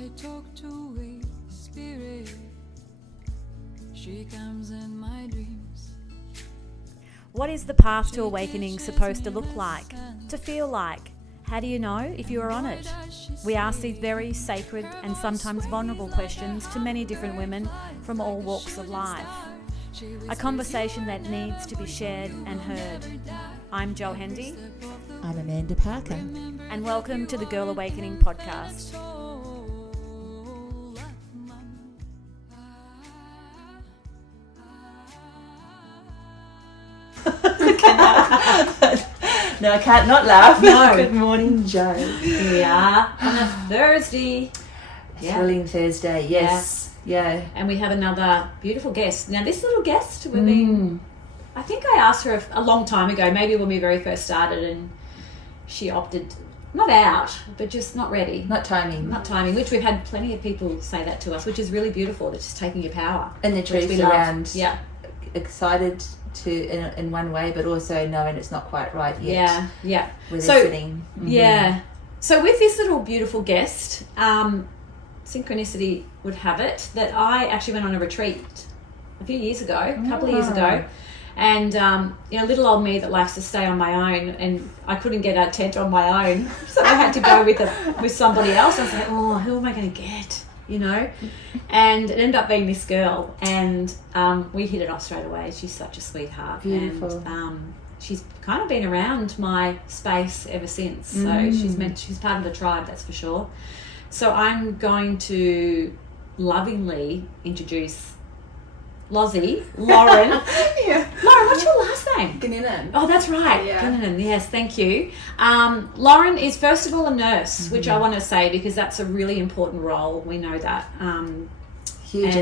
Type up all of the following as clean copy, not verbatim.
I talk to a spirit. She comes in my dreams. What is the path to awakening supposed to look like? To feel like? How do you know if you are on it? We ask these very sacred and sometimes vulnerable questions to many different women from all walks of life. A conversation that needs to be shared and heard. I'm Jo Hendy. I'm Amanda Parker. And welcome to the Girl Awakening podcast. No, I can't not laugh. No. Good morning, Jo. Here we are on a Thursday. Thrilling Thursday, yes. Yeah. And we have another beautiful guest. Now, this little guest, we've been... I think I asked her a long time ago, maybe when we very first started, and she opted not out, but just not ready. Not timing, which we've had plenty of people say that to us, which is really beautiful. It's just taking your power. And the truth we around love. excited to in one way, but also knowing it's not quite right yet. Yeah. Where they're sitting. Mm-hmm. Yeah. So with this little beautiful guest, synchronicity would have it that I actually went on a retreat a few years ago, a couple of years ago. And, little old me that likes to stay on my own, and I couldn't get a tent on my own. So I had to go with somebody else. I was like, oh, who am I going to get? And it ended up being this girl, and we hit it off straight away. She's such a sweetheart. Beautiful. And she's kind of been around my space ever since. So she's part of the tribe, that's for sure. So I'm going to lovingly introduce Lauren. Lauren, what's your last name? Goninan. Oh, that's right. Yeah. Goninan, yes, thank you. Lauren is first of all a nurse, which I want to say because that's a really important role. We know that. Huge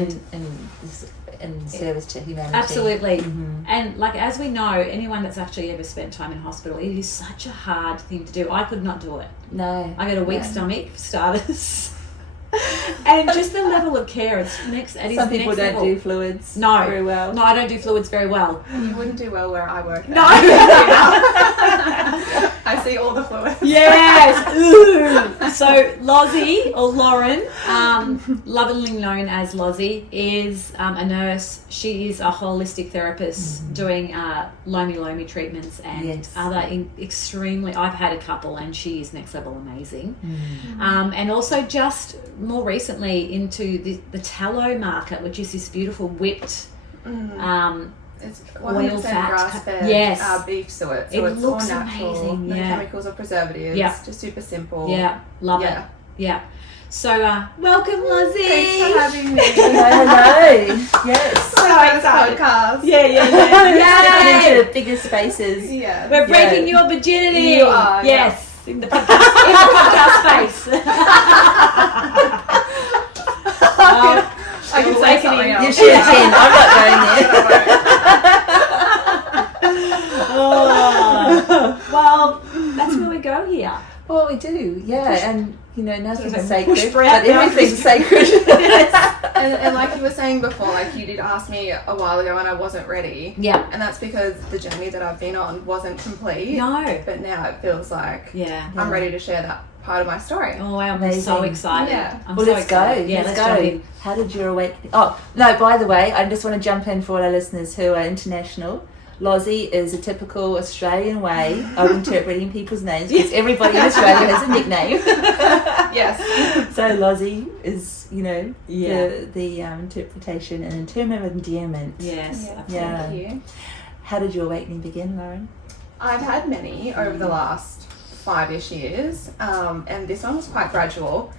in service to humanity. Absolutely. Mm-hmm. And as we know, anyone that's actually ever spent time in hospital, it is such a hard thing to do. I could not do it. No. I got a weak stomach for starters. And just the level of care, some people don't do fluids very well. No, I don't do fluids very well. You wouldn't do well where I work. No. I see all the fluids. Yes. Ooh. So Lozzie, or Lauren, lovingly known as Lozzie, is a nurse. She is a holistic therapist doing lomi treatments and other extremely... I've had a couple and she is next level amazing. And also just more recently into the tallow market, which is this beautiful whipped it's 100% oil fat. grass-fed beef suet. So it's looks all natural, amazing. no chemicals or preservatives. Just super simple. Yeah, love it. Yeah. So welcome, Lozzie. Thanks for having me. Hello. Yes. So excited. Podcast. Yeah. Into bigger spaces. Yeah. We're breaking your virginity. You are. Yes. In the podcast space. I can say something else. You should attend. I'm not going there. Well, that's where we go here. Well, we do, and nothing's sacred, sacred, but everything's sacred. and like you were saying before, you did ask me a while ago and I wasn't ready. Yeah. And that's because the journey that I've been on wasn't complete. No. But now it feels like I'm ready to share that part of my story. Oh, I'm so excited. Yeah. Let's go. Yeah, let's jump go. in. How did your awakening... Oh, no, by the way, I just want to jump in for all our listeners who are international. Lozzie is a typical Australian way of interpreting people's names because everybody in Australia has a nickname. Yes. So Lozzie is, the interpretation and in term of endearment. Yes. Yeah. Thank you. How did your awakening begin, Lauren? I've had many over the last 5-ish years, and this one was quite gradual.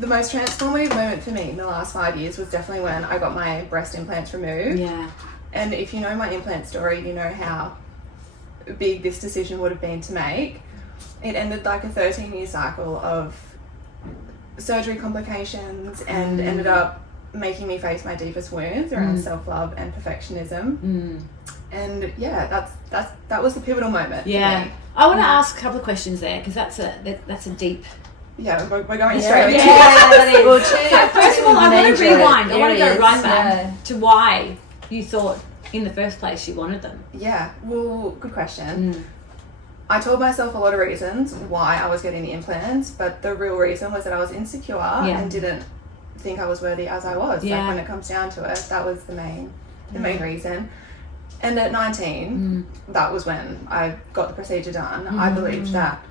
The most transformative moment for me in the last 5 years was definitely when I got my breast implants removed. Yeah. And if you know my implant story, you know how big this decision would have been to make. It ended like a 13-year cycle of surgery complications and ended up making me face my deepest wounds around self-love and perfectionism. And that was the pivotal moment for me. I want to ask a couple of questions there because that's a deep... Yeah, we're going straight. Yeah, that is. Well, so first of all, I want to rewind. I want to go right back to why you thought in the first place you wanted them. Yeah, well, good question. I told myself a lot of reasons why I was getting the implants, but the real reason was that I was insecure and didn't think I was worthy as I was. Like when it comes down to it, that was the main reason. And at 19, that was when I got the procedure done. I believed that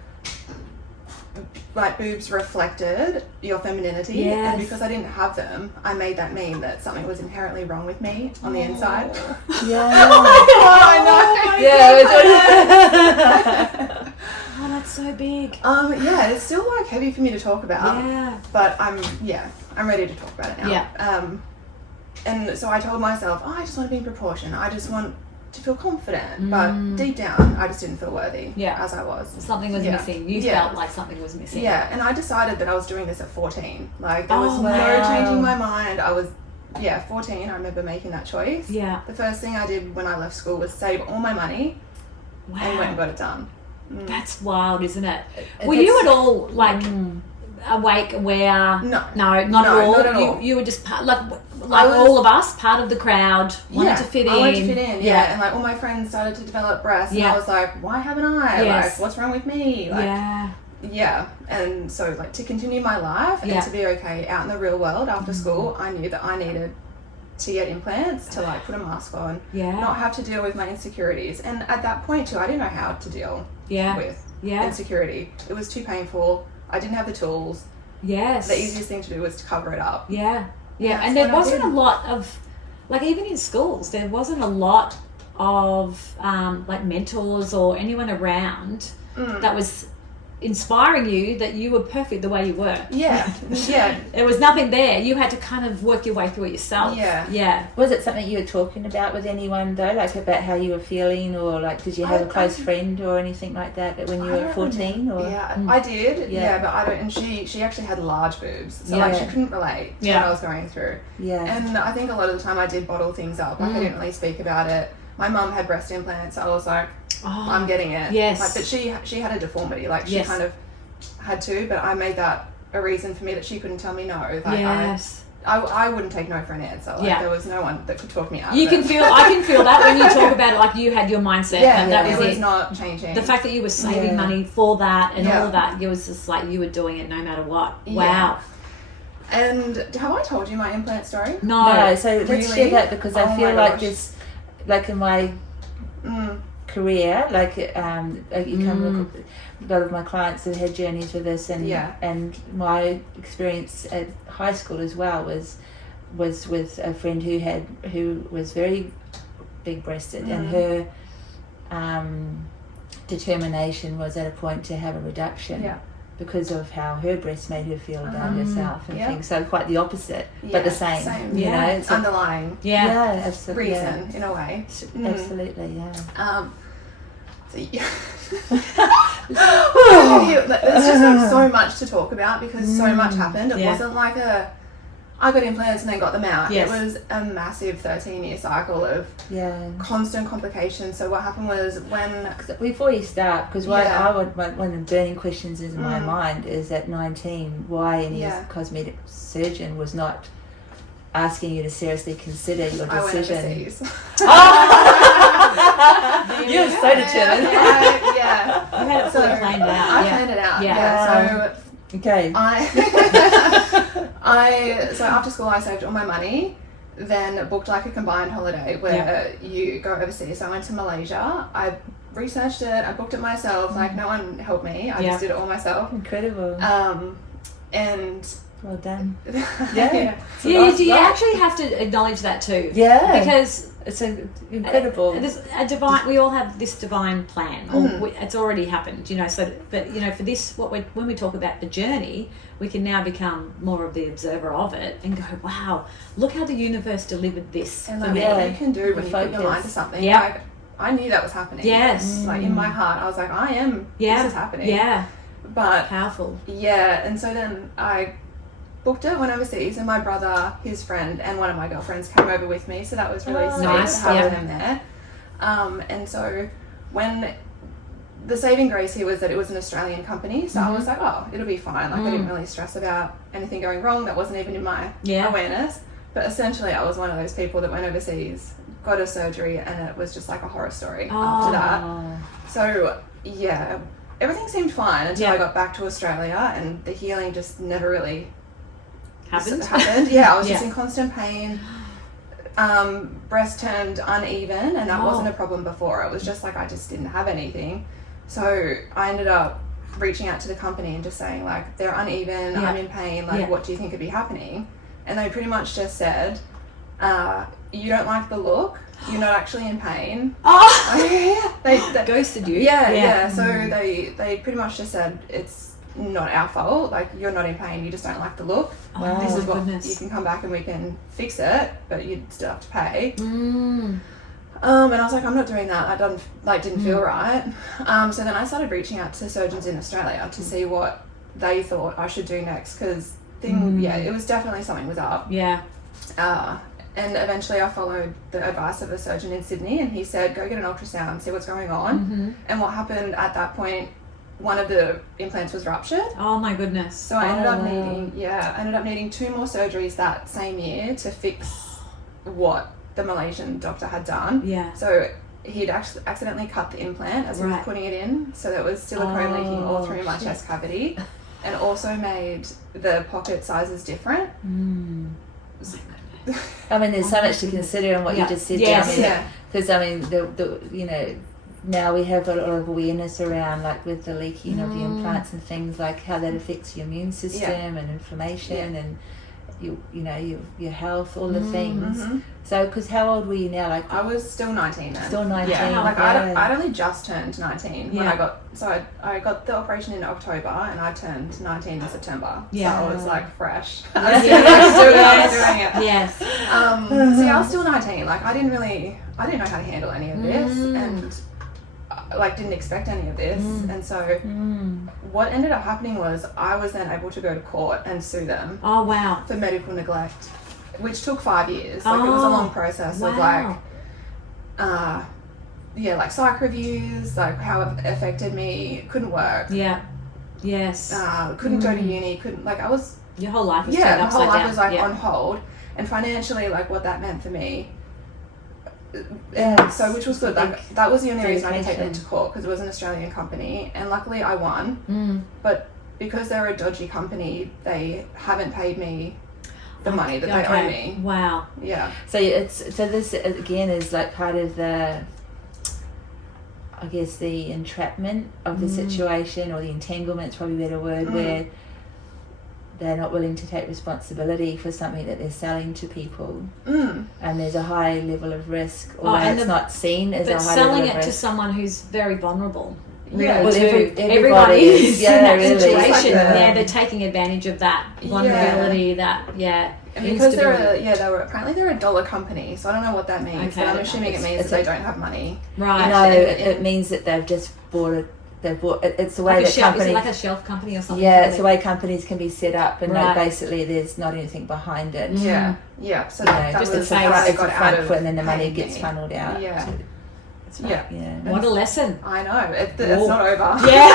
like boobs reflected your femininity, and because I didn't have them, I made that mean that something was inherently wrong with me on the inside. Yeah. I know. Oh, that's so big. Yeah, it's still like heavy for me to talk about. Yeah. But I'm ready to talk about it now. Yeah. And so I told myself, I just want to be in proportion. I just want to feel confident. But deep down, I just didn't feel worthy as I was. Something was missing. You felt like something was missing. Yeah, and I decided that I was doing this at 14. Like, there was no changing my mind. I was, 14. I remember making that choice. Yeah. The first thing I did when I left school was save all my money and went and got it done. That's wild, isn't it? Were you at all, like, awake, aware? No, not at all. Not at all. You were just like all of us, part of the crowd, wanted to fit in. I wanted to fit in, and like all my friends started to develop breasts, and I was like, why haven't I? Like, what's wrong with me? Like, and so like to continue my life and to be okay out in the real world after school, I knew that I needed to get implants, to like put a mask on, not have to deal with my insecurities. And at that point too, I didn't know how to deal with insecurity. It was too painful. I didn't have the tools. Yes. The easiest thing to do was to cover it up. And there wasn't a lot of, like, even in schools, there wasn't a lot of like mentors or anyone around that was inspiring you that you were perfect the way you were. There was nothing there. You had to kind of work your way through it yourself. Was it something you were talking about with anyone though, like about how you were feeling, or like did you have a close friend or anything like that when you were 14? Or I did, but I don't. And she actually had large boobs, so like she couldn't relate to what I was going through. And I think a lot of the time I did bottle things up. Like I didn't really speak about it. My mum had breast implants, so I was like, I'm getting it. Like, but she had a deformity, like she kind of had to, but I made that a reason for me that she couldn't tell me no. Like I wouldn't take no for an answer. Like there was no one that could talk me out. I can feel that when you talk about it, like you had your mindset. That it was not changing. The fact that you were saving money for that and all of that, it was just like you were doing it no matter what. Wow. And have I told you my implant story? No. So let's share that, because I feel like this, like in my career, like you come a lot of my clients have had journeys with this, and my experience at high school as well was with a friend who was very big breasted, and her determination was at a point to have a reduction because of how her breasts made her feel about herself and things. So quite the opposite, but the same. You know, it's underlying absolutely, reason in a way. Absolutely, There's just like so much to talk about because so much happened. It wasn't like I got implants and then got them out. It was a massive 13-year cycle of constant complications. So what happened was before you start, because one of the burning questions in my mind is at 19, why any cosmetic surgeon was not asking you to seriously consider your decision. I went overseas. You're so determined. You had it fully planned out. I planned it out. So okay. So after school I saved all my money, then booked like a combined holiday where you go overseas. So I went to Malaysia. I researched it. I booked it myself. Like no one helped me. I just did it all myself. Incredible. And well done. You actually have to acknowledge that too. Because it's incredible. We all have this divine plan, or it's already happened, you know. So, but you know, for this, when we talk about the journey, we can now become more of the observer of it and go, "Wow, look how the universe delivered this and for me." What you can do when you put your mind to something. Like, I knew that was happening. Like in my heart, I was like, "I am. This is happening." But powerful. And so then I booked it, went overseas, and my brother, his friend, and one of my girlfriends came over with me, so that was really sweet to have them there. And so when the saving grace here was that it was an Australian company, so I was like, oh, it'll be fine. Like I didn't really stress about anything going wrong. That wasn't even in my awareness. But essentially I was one of those people that went overseas, got a surgery, and it was just like a horror story after that. So yeah, everything seemed fine until Yeah. I got back to Australia, and the healing just never really Happened? Yeah, I was just Yeah. in constant pain. Breast turned uneven, and that wasn't a problem before. It was just like I just didn't have anything. So I ended up reaching out to the company and just saying, like, they're uneven, Yeah. I'm in pain, like, Yeah. what do you think could be happening? And they pretty much just said, you don't like the look, you're not actually in pain. Oh, they ghosted you. yeah. So they pretty much just said, it's not our fault, like, you're not in pain, you just don't like the look. Wow. This is my what goodness. you can come back and we can fix it, but you'd still have to pay. Mm. And I was like, I'm not doing that. I didn't feel right. So then I started reaching out to surgeons in Australia to see what they thought I should do next, because it was definitely something was up. Yeah. And eventually I followed the advice of a surgeon in Sydney, and he said, go get an ultrasound, see what's going on. Mm-hmm. And what happened at that point, one of the implants was ruptured. Oh my goodness. So I ended up needing 2 more surgeries that same year to fix what the Malaysian doctor had done. Yeah. So he'd actually accidentally cut the implant as he was putting it in, so there was silicone leaking all through my chest cavity, and also made the pocket sizes different. I mean, there's so much to consider in what you just said. Yes. Because I mean, the now we have a lot of awareness around, like, with the leaking of the implants and things, like how that affects your immune system and inflammation and your health, all the things. Mm-hmm. So, because how old were you now? Like, I was still 19 then. Still 19. Yeah, like yeah. I'd only just turned 19 when I got. So I got the operation in October, and I turned 19 in September. Yeah. So I was like fresh. Yes. doing it. Yes. So yeah, I was still 19. Like I didn't know how to handle any of this, and didn't expect any of this. And so what ended up happening was I was then able to go to court and sue them. Oh wow. For medical neglect, which took 5 years. Like it was a long process of like psych reviews, like how it affected me. Couldn't work. Yeah. Yes. Couldn't go to uni. I was. Your whole life was my turned whole upside life down. was on hold, and financially, like what that meant for me. Yes. So which was good. Like that was the only reason I could take dedication. it to court, because it was an Australian company, and luckily I won. But because they're a dodgy company, they haven't paid me the money that they owe me. Wow. Yeah. So this again is like part of the, I guess, the entrapment of the situation, or the entanglement's probably a better word, where they're not willing to take responsibility for something that they're selling to people, and there's a high level of risk, although it's not seen as a But high selling level of it to risk. someone who's very vulnerable. Really, Yeah. Well, too. everybody Everyone is. is Yeah, in that really. situation. Like Yeah, they're taking advantage of that vulnerability. That And because instability. they're a dollar company, so I don't know what that means. Okay. But I'm assuming it means that they don't have money. Right. No, it means that they've just bought it. It's the way Like a that shelf, is companies. it like a shelf company or something? Yeah, it's the way companies can be set up, and Right. basically there's not anything behind it. Yeah. Yeah. So You know, that just was a how face. I it's a got out front of foot, and then the money paying gets me. funneled out. Yeah. It's Yeah. What a lesson. I know. It's not over. Yeah.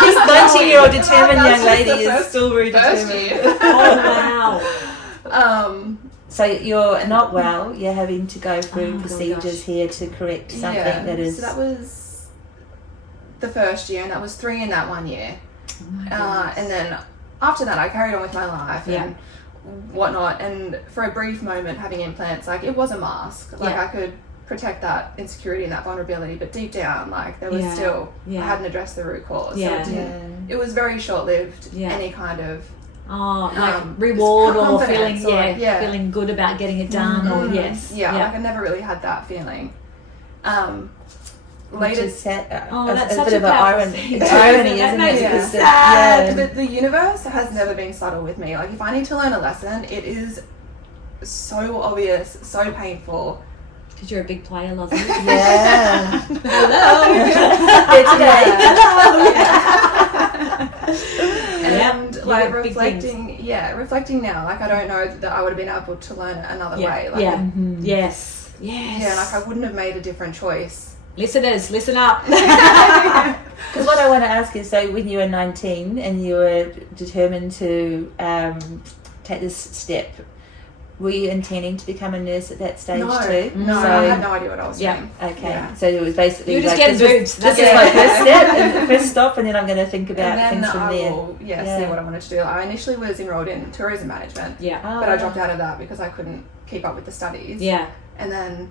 This 19-year-old determined That's young just lady the is still very First determined. year. Oh wow. So you're not well. You're having to go through Oh, procedures gosh. here to correct something that is. So that was the first year, and that was 3 in that 1 year. And then after that, I carried on with my life and whatnot. And for a brief moment, having implants, like it was a mask. Like I could protect that insecurity and that vulnerability, but deep down, like there was still, I hadn't addressed the root cause. Yeah. So it was very short-lived. Any kind of reward or feeling confidence or, feeling good about getting it done or like I never really had that feeling. Which Later, is sad, that's a such bit a of an powerful irony, thing. isn't That it? makes me Because sad. but the universe has never been subtle with me. Like if I need to learn a lesson, it is so obvious, so painful. Because you're a big player, Lozzie. Yeah. Hello. Here today. And like reflecting now, like I don't know that I would have been able to learn it another way. Like, Yes. Yeah, like I wouldn't have made a different choice. Listeners, listen up. Because what I want to ask is, so when you were 19 and you were determined to take this step, were you intending to become a nurse at that stage No, too? no, So- I had no idea what I was Yeah. doing. Okay, Yeah. so it was basically You're just like, getting boobs. this is That's my it. first step and first stop, and then I'm going to think about And then things from I there. will, see Yeah. what I wanted to do. I initially was enrolled in tourism management, Yeah. Oh, but I dropped out of that because I couldn't keep up with the studies. Yeah. And then,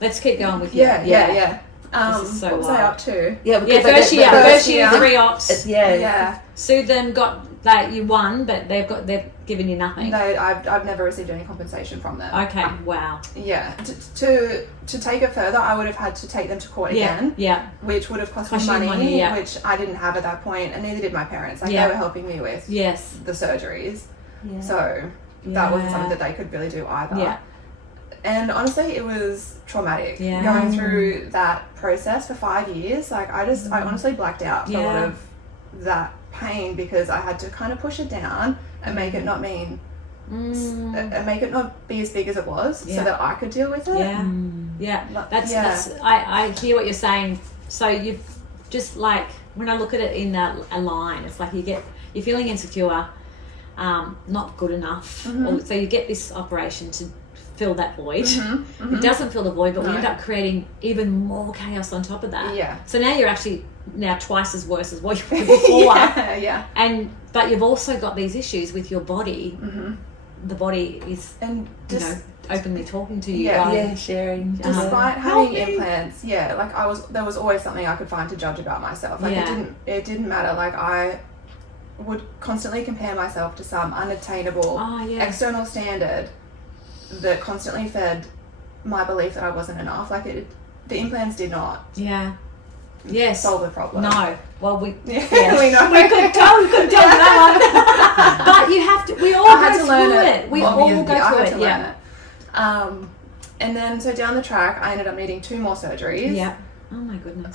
Let's keep going with you. yeah. This is so what was I wild. up to? Yeah, Yeah, because first year, first year. 3 ops. Yeah. Yeah. Sued them, got that you won, but they've given you nothing. No, I've never received any compensation from them. Okay, wow. Yeah. To take it further, I would have had to take them to court Yeah, again, yeah. which would have cost Cost me you money, money, yeah. which I didn't have at that point, and neither did my parents. Like, Yeah. they were helping me with Yes. the surgeries. Yeah. So that wasn't something that they could really do either. Yeah. And honestly, it was traumatic. Yeah. Going through that process for 5 years, like I honestly blacked out for a lot Yeah. of that pain because I had to kind of push it down and make it not mean, and make it not be as big as it was, Yeah. so that I could deal with it. Yeah. Yeah. Like, That's I hear what you're saying. So you've just like when I look at it in a line, it's like you're feeling insecure, not good enough. Or, so you get this operation to fill that void. It doesn't fill the void, but we No. end up creating even more chaos on top of that. Yeah. So now you're actually twice as worse as what you were before. yeah. But you've also got these issues with your body. The body is, And just openly talking to you. Yeah. going, Yeah, sharing. despite Help having me. implants, there was always something I could find to judge about myself. Like Yeah. it didn't matter. Like I would constantly compare myself to some unattainable Oh, yeah. external standard that constantly fed my belief that I wasn't enough. Like the implants did not Yeah. Yes. solve the problem. No. Well, we Yeah, yes. we know. We couldn't tell that one. But you have to. We all I go had to learn through it. it. We all go Obviously, I through had it. to Yeah. learn it. And then so down the track, I ended up needing 2 more surgeries. Yeah. Oh my goodness.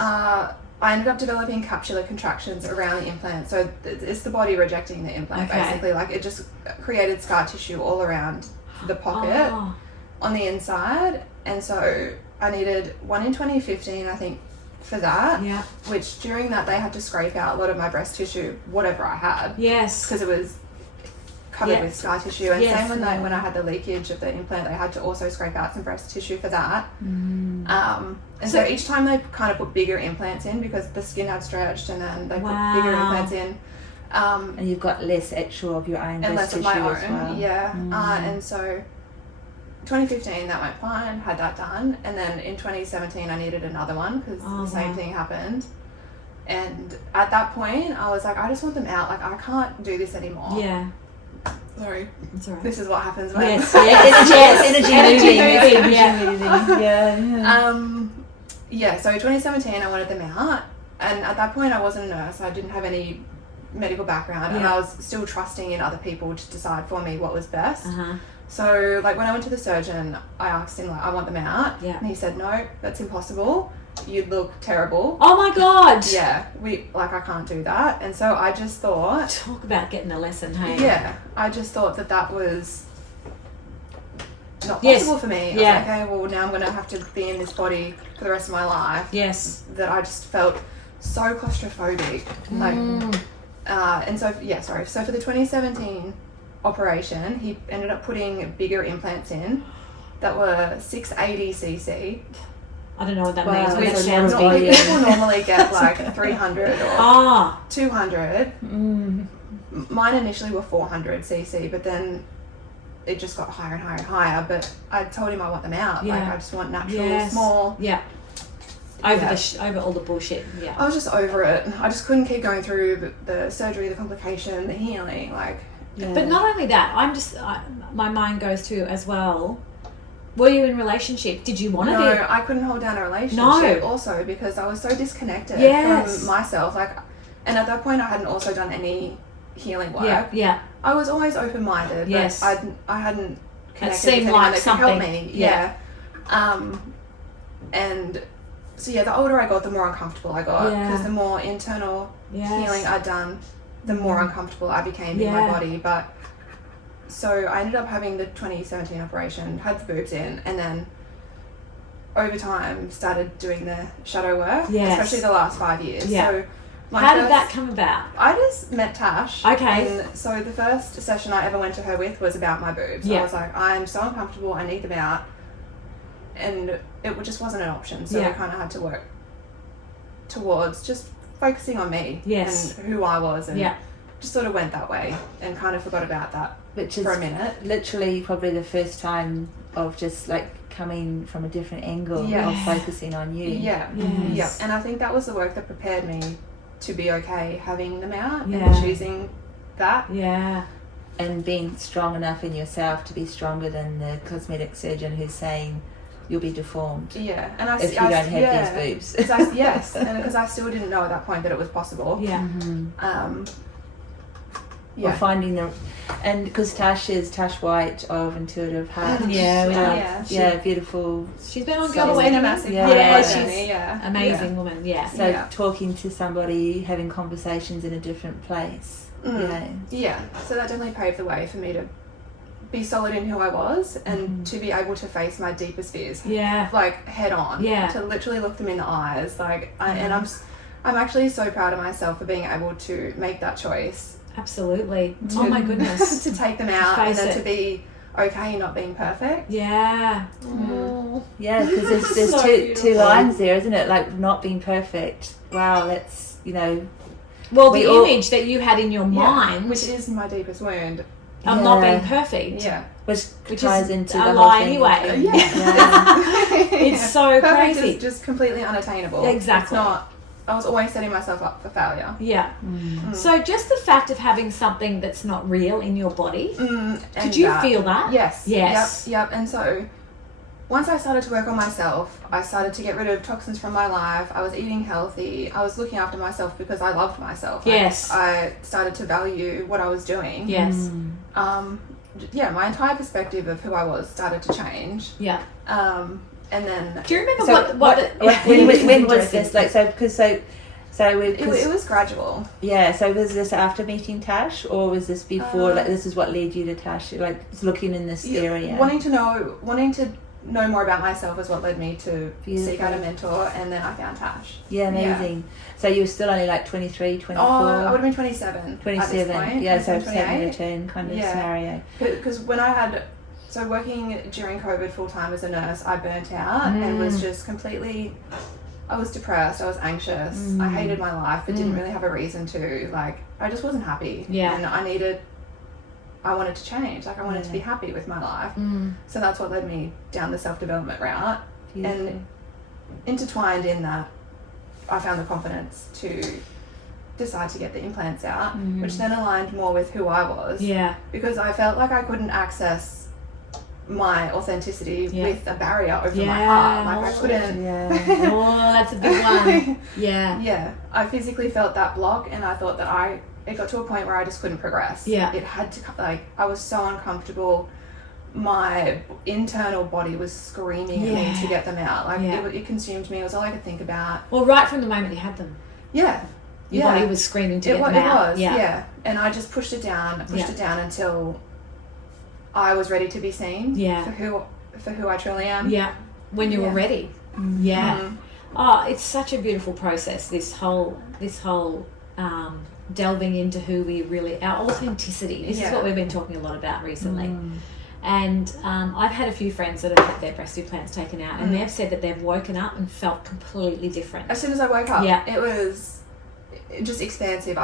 I ended up developing capsular contractions around the implant. So it's the body rejecting the implant, Okay. basically. Like it just created scar tissue all around the pocket Oh. on the inside. And so I needed 1 in 2015, I think, for that. Yeah. Which during that, they had to scrape out a lot of my breast tissue, whatever I had, Yes. because it was covered Yeah. with scar tissue. And Yes. same when I had the leakage of the implant, they had to also scrape out some breast tissue for that. And so each time they kind of put bigger implants in because the skin had stretched, and then they put bigger Wow. implants in. And you've got less actual of your own And breast less of tissue my as own, well. yeah. And so 2015 that went fine, had that done, and then in 2017 I needed another one because the same thing happened. And at that point I was like, I just want them out. Like I can't do this anymore. Yeah. Sorry, That's all right. this is what happens when. Yes. Yes. Energy Energy moving. moving, yeah. Moving. Yeah. Yeah. So 2017 I wanted them out, and at that point I wasn't a nurse. I didn't have any medical background, and Yeah. I was still trusting in other people to decide for me what was best. Uh-huh. So, like, when I went to the surgeon, I asked him, like, I want them out. Yeah. And he said, no, that's impossible. You'd look terrible. Oh my God. Yeah, I can't do that. And so I just thought, Talk about getting a lesson, hey? yeah, I just thought that was not Yes. possible for me. I Yeah. was like, okay, well, now I'm going to have to be in this body for the rest of my life. Yes. That I just felt so claustrophobic. Like, and so, yeah, sorry. So for the 2017 operation, he ended up putting bigger implants in that were 680cc. I don't know what that Wow, means, but that's it a lot sounds of big. volume. People normally get like 300 or Ah. 200. Mine initially were 400cc, but then it just got higher and higher and higher. But I told him I want them out. Like Yeah. I just want natural, Yes. small. Yeah. Over Yeah. over all the bullshit. Yeah. I was just over it. I just couldn't keep going through the surgery, the complication, the healing. Like, Yeah. But not only that, my mind goes to as well. Were you in a relationship? Did you want to no, be? I couldn't hold down a relationship. No. Also, because I was so disconnected Yes. from myself. Like, and at that point, I hadn't also done any healing work. Yeah. Yeah. I was always open-minded. Yes. But I hadn't connected seemed with anyone like that could help something. me. Yeah. And so yeah, the older I got, the more uncomfortable I got, Yeah. because the more internal Yes. healing I'd done, the more uncomfortable I became in my Yeah. body. But so I ended up having the 2017 operation, had the boobs in, and then over time started doing the shadow work, Yes. especially the last 5 years. Yeah. So How did that come about? I just met Tash. Okay. And so the first session I ever went to her with was about my boobs. Yeah. I was like, I'm so uncomfortable, I need them out. And it just wasn't an option. So Yeah. we kind of had to work towards just focusing on me. Yes. And who I was. And Yeah. just sort of went that way and kind of forgot about that Which is for a minute. literally probably the first time of just like coming from a different angle Yeah. of focusing on you. Yeah. Yes. Yeah. And I think that was the work that prepared me to be okay having them out Yeah. and choosing that. Yeah. And being strong enough in yourself to be stronger than the cosmetic surgeon who's saying you'll be deformed Yeah. And I if you don't have these boobs. Yes. And because I still didn't know at that point that it was possible. Yeah. Or finding the, and because Tash is Tash White of Intuitive Heart. Yeah, we love- beautiful. She's been on She's Go Away. been a massive Yeah. part of my Yeah, journey, she's yeah. amazing woman. Yeah. So Yeah. talking to somebody, having conversations in a different place. Yeah, so that definitely paved the way for me to be solid in who I was and to be able to face my deepest fears, Yeah. like head on. Yeah. To literally look them in the eyes, like, and I'm actually so proud of myself for being able to make that choice. Absolutely. Oh my goodness. To take them out and Face then it. to be okay not being perfect. Yeah. Yeah, because there's So two beautiful. lines there, isn't it? Like not being perfect. Wow, that's, you know, Well, We the all- image that you had in your mind Which is my deepest wound. of not Yeah. being perfect. Yeah. which Which ties is into a the lie whole thing. anyway. Yeah. It's so Perfect crazy. is just completely unattainable. Exactly. It's not. I was always setting myself up for failure. Yeah. So just the fact of having something that's not real in your body, And could you that- feel that? Yes. Yes. Yep. And so once I started to work on myself, I started to get rid of toxins from my life. I was eating healthy. I was looking after myself because I loved myself. Yes. I started to value what I was doing. Yes. Yeah, my entire perspective of who I was started to change. Yeah. And then Do you remember So what when was Interesting. this? Like, so we, it was gradual. yeah. So was this after meeting Tash, or was this before? Like, this is what led you to Tash, like looking in this area. Wanting to know more about myself is what led me to seek out a mentor, and then I found Tash. Yeah, amazing. So you were still only like 23, 24? Oh, I would have been 27. 27. At this point. Yeah, so 28. taking a turn kind of scenario. Because when I had, so working during COVID full time as a nurse, I burnt out and was just completely, I was depressed, I was anxious, I hated my life, but didn't really have a reason to. Like, I just wasn't happy. Yeah. And I wanted to change. Like, I wanted to be happy with my life. So that's what led me down the self-development route. Beautiful. And intertwined in that, I found the confidence to decide to get the implants out, which then aligned more with who I was. Yeah. Because I felt like I couldn't access my authenticity with a barrier over my heart. Like, I couldn't. Yeah. Oh, that's a big one. Yeah. Yeah, I physically felt that block, and I thought that it got to a point where I just couldn't progress. Yeah. It had to, like, I was so uncomfortable. My internal body was screaming at me to get them out. Like, it consumed me. It was all I could think about. Well, right from the moment you had them, Yeah. your body was screaming to get them It out. was, yeah. And I just pushed it down until I was ready to be seen for who I truly am. Yeah. When you were ready. Yeah. Oh, it's such a beautiful process. This whole delving into who we really, our authenticity. This is what we've been talking a lot about recently. And I've had a few friends that have had their breast implants taken out, and they've said that they've woken up and felt completely different. As soon as I woke up, Yeah. it was just expansive.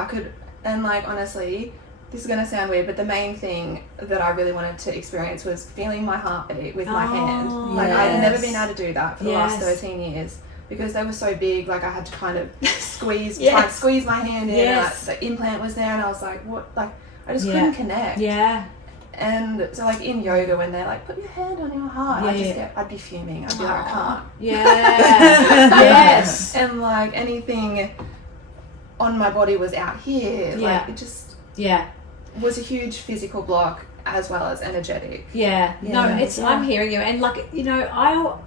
And like, honestly, this is going to sound weird, but the main thing that I really wanted to experience was feeling my heartbeat with my hand. Like, I'd never been able to do that for the last 13 years because they were so big. Like, I had to kind of squeeze, try and squeeze my hand in. Yes. And the implant was there, and I was like, what? Like, I just couldn't connect. Yeah. And so, like, in yoga, when they're like, put your hand on your heart, I'd be fuming. I'd be like, I can't. Yeah. Yes. And like, anything on my body was out here. Like, it just was a huge physical block as well as energetic. Yeah. No, it's, I'm hearing you. And like, you know,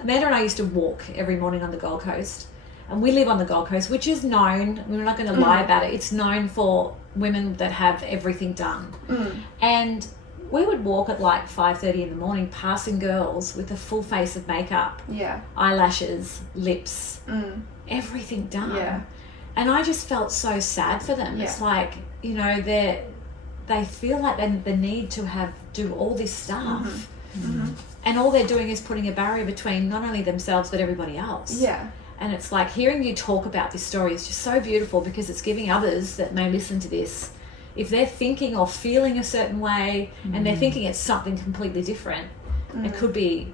Amanda and I used to walk every morning on the Gold Coast, and we live on the Gold Coast, which is known, we're not going to lie about it, it's known for women that have everything done. And we would walk at like 5:30 in the morning, passing girls with a full face of makeup, Yeah. eyelashes, lips, everything done. Yeah. And I just felt so sad for them. Yeah. It's like, you know, they feel like they need to do all this stuff. And all they're doing is putting a barrier between not only themselves but everybody else. Yeah. And it's like hearing you talk about this story is just so beautiful, because it's giving others that may listen to this, if they're thinking or feeling a certain way and they're thinking it's something completely different, it could be,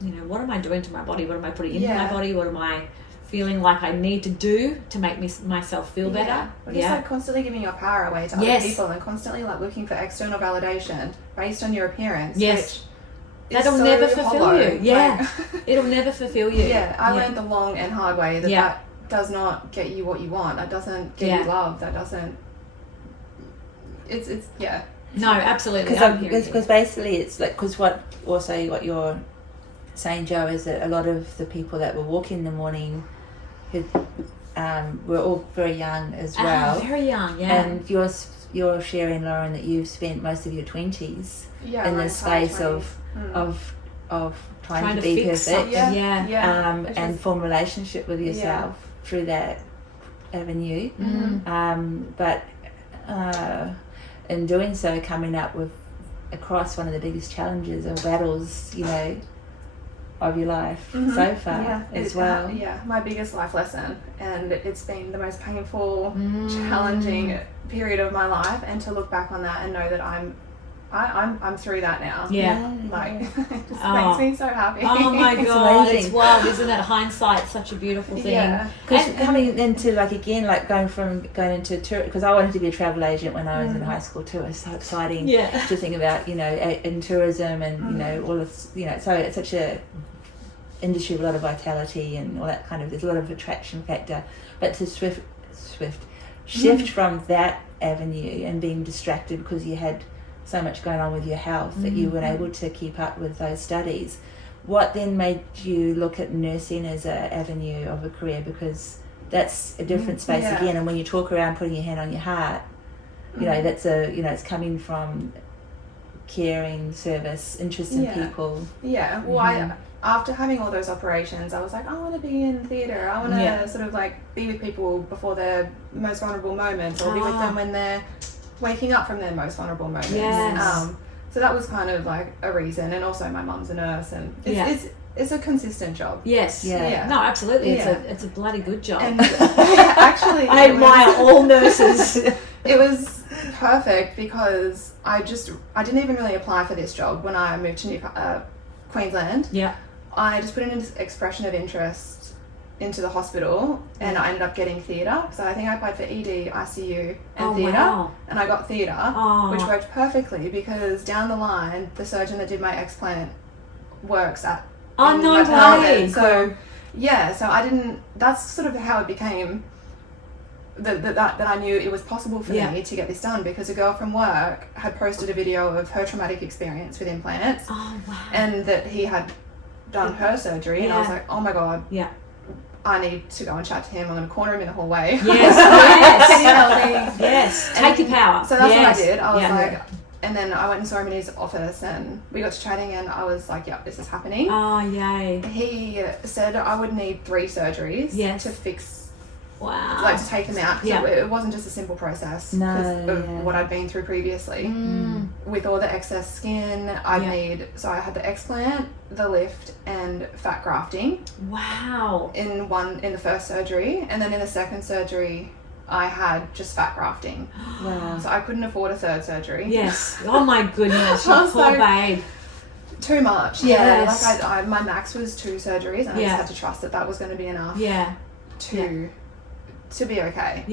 you know, what am I doing to my body? What am I putting into my body? What am I feeling like I need to do to make myself feel better? Or just like constantly giving your power away to other people, and constantly like looking for external validation based on your appearance. Yes. Which That'll is so never fulfill hollow. you. Yeah. Like, It'll never fulfill you. yeah, I learned the long and hard way that that does not get you what you want. That doesn't get you love. That doesn't. It's yeah. No, absolutely. Because basically it's like, because what you're saying, Joe, is that a lot of the people that were walking in the morning who were all very young as well. Very young, yeah. And you're sharing, Lauren, that you've spent most of your 20s in this space of trying to be fix perfect, something. and form a relationship with yourself through that avenue. But in doing so, coming up with across one of the biggest challenges or battles, you know, of your life so far as well. My biggest life lesson, and it's been the most painful, challenging period of my life, and to look back on that and know that I'm through that now. Like it just makes me so happy. Oh my god, amazing. it's wild, isn't it? Hindsight's such a beautiful thing. Because coming into like going into tour, because I wanted to be a travel agent when I was in high school too. It's so exciting to think about, you know, in tourism and you know all of, you know, so it's such a industry with a lot of vitality and all that kind of, there's a lot of attraction factor, but to shift from that avenue and being distracted because you had so much going on with your health that you weren't able to keep up with those studies. What then made you look at nursing as an avenue of a career? Because that's a different space again, and when you talk around putting your hand on your heart, you know, that's it's coming from caring, service, interest in people. Well, after having all those operations, I was like, I want to be in theatre. I want to sort of like be with people before their most vulnerable moments, or be with them when they're waking up from their most vulnerable moments. So that was kind of like a reason, and also my mum's a nurse, and it's a consistent job. No, absolutely. It's a bloody good job. And actually, I admire all nurses. It was perfect because I didn't even really apply for this job when I moved to Queensland. I just put in an expression of interest into the hospital, and I ended up getting theatre. So I think I applied for ED, ICU and theatre, and I got theatre, which worked perfectly because down the line the surgeon that did my explant works at no way. So so I didn't, that's sort of how it became that I knew it was possible for me to get this done, because a girl from work had posted a video of her traumatic experience with implants, and that he had done her surgery, and I was like, oh my god, I need to go and chat to him. I'm going to corner him in the hallway. Yes. Take your power. So that's what I did. I was like, and then I went and saw him in his office, and we got to chatting, and I was like, yep, this is happening. Oh, yay. He said I would need 3 surgeries to fix, like to take them out. So it wasn't just a simple process because of what I'd been through previously. With all the excess skin, I had the explant, the lift, and fat grafting. In the first surgery, and then in the second surgery I had just fat grafting. So I couldn't afford a third surgery. Oh my goodness, you poor babe. Too much. Like I my max was 2 surgeries, and I just had to trust that was going to be enough to be okay.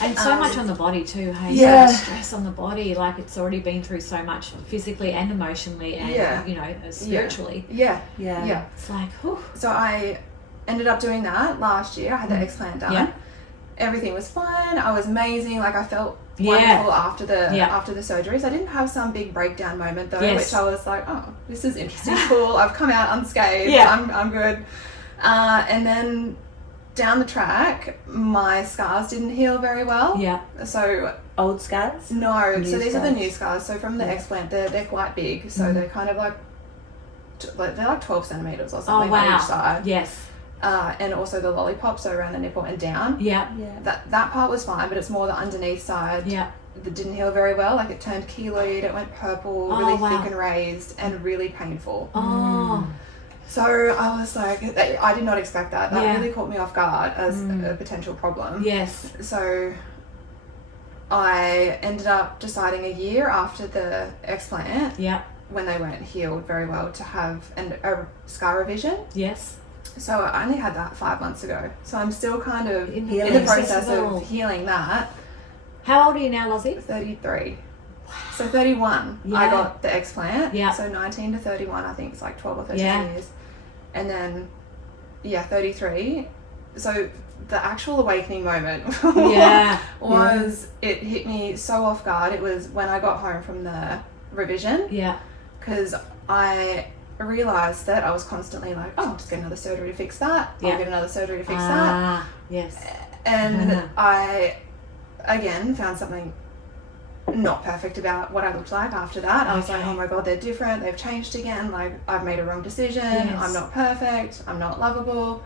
And so much on the body too, hey? So much stress on the body, like it's already been through so much physically and emotionally and, you know, spiritually. It's like, whew. So I ended up doing that last year. I had the explant done. Everything was fine. I was amazing. Like I felt wonderful after the surgeries. I didn't have some big breakdown moment though, which I was like, oh, this is interesting, cool. I've come out unscathed. I'm good. And then down the track, my scars didn't heal very well. So old scars? No. New so these scars? are the new scars. So from the explant, they're quite big. So they're kind of like they're like 12 centimeters or something on each side. and also the lollipop, so around the nipple and down. Yeah. That part was fine, but it's more the underneath side that didn't heal very well. Like it turned keloid, it went purple, really thick and raised, and really painful. So I was like, I did not expect that. That really caught me off guard as a potential problem. Yes. So I ended up deciding a year after the explant, when they weren't healed very well, to have a scar revision. Yes. So I only had that 5 months ago. So I'm still kind of in healing. the process of healing that. How old are you now, Lozzie? 33. So 31, I got the explant. So 19 to 31, I think it's like 12 or 13 years. And then, 33. So the actual awakening moment was, it hit me so off guard. It was when I got home from the revision. Because I realised that I was constantly like, oh, I'll just get another surgery to fix that. I'll get another surgery to fix that. Yes. And I, again, found something not perfect about what I looked like after that. I was like, oh my God, they're different. They've changed again. Like, I've made a wrong decision. I'm not perfect. I'm not lovable.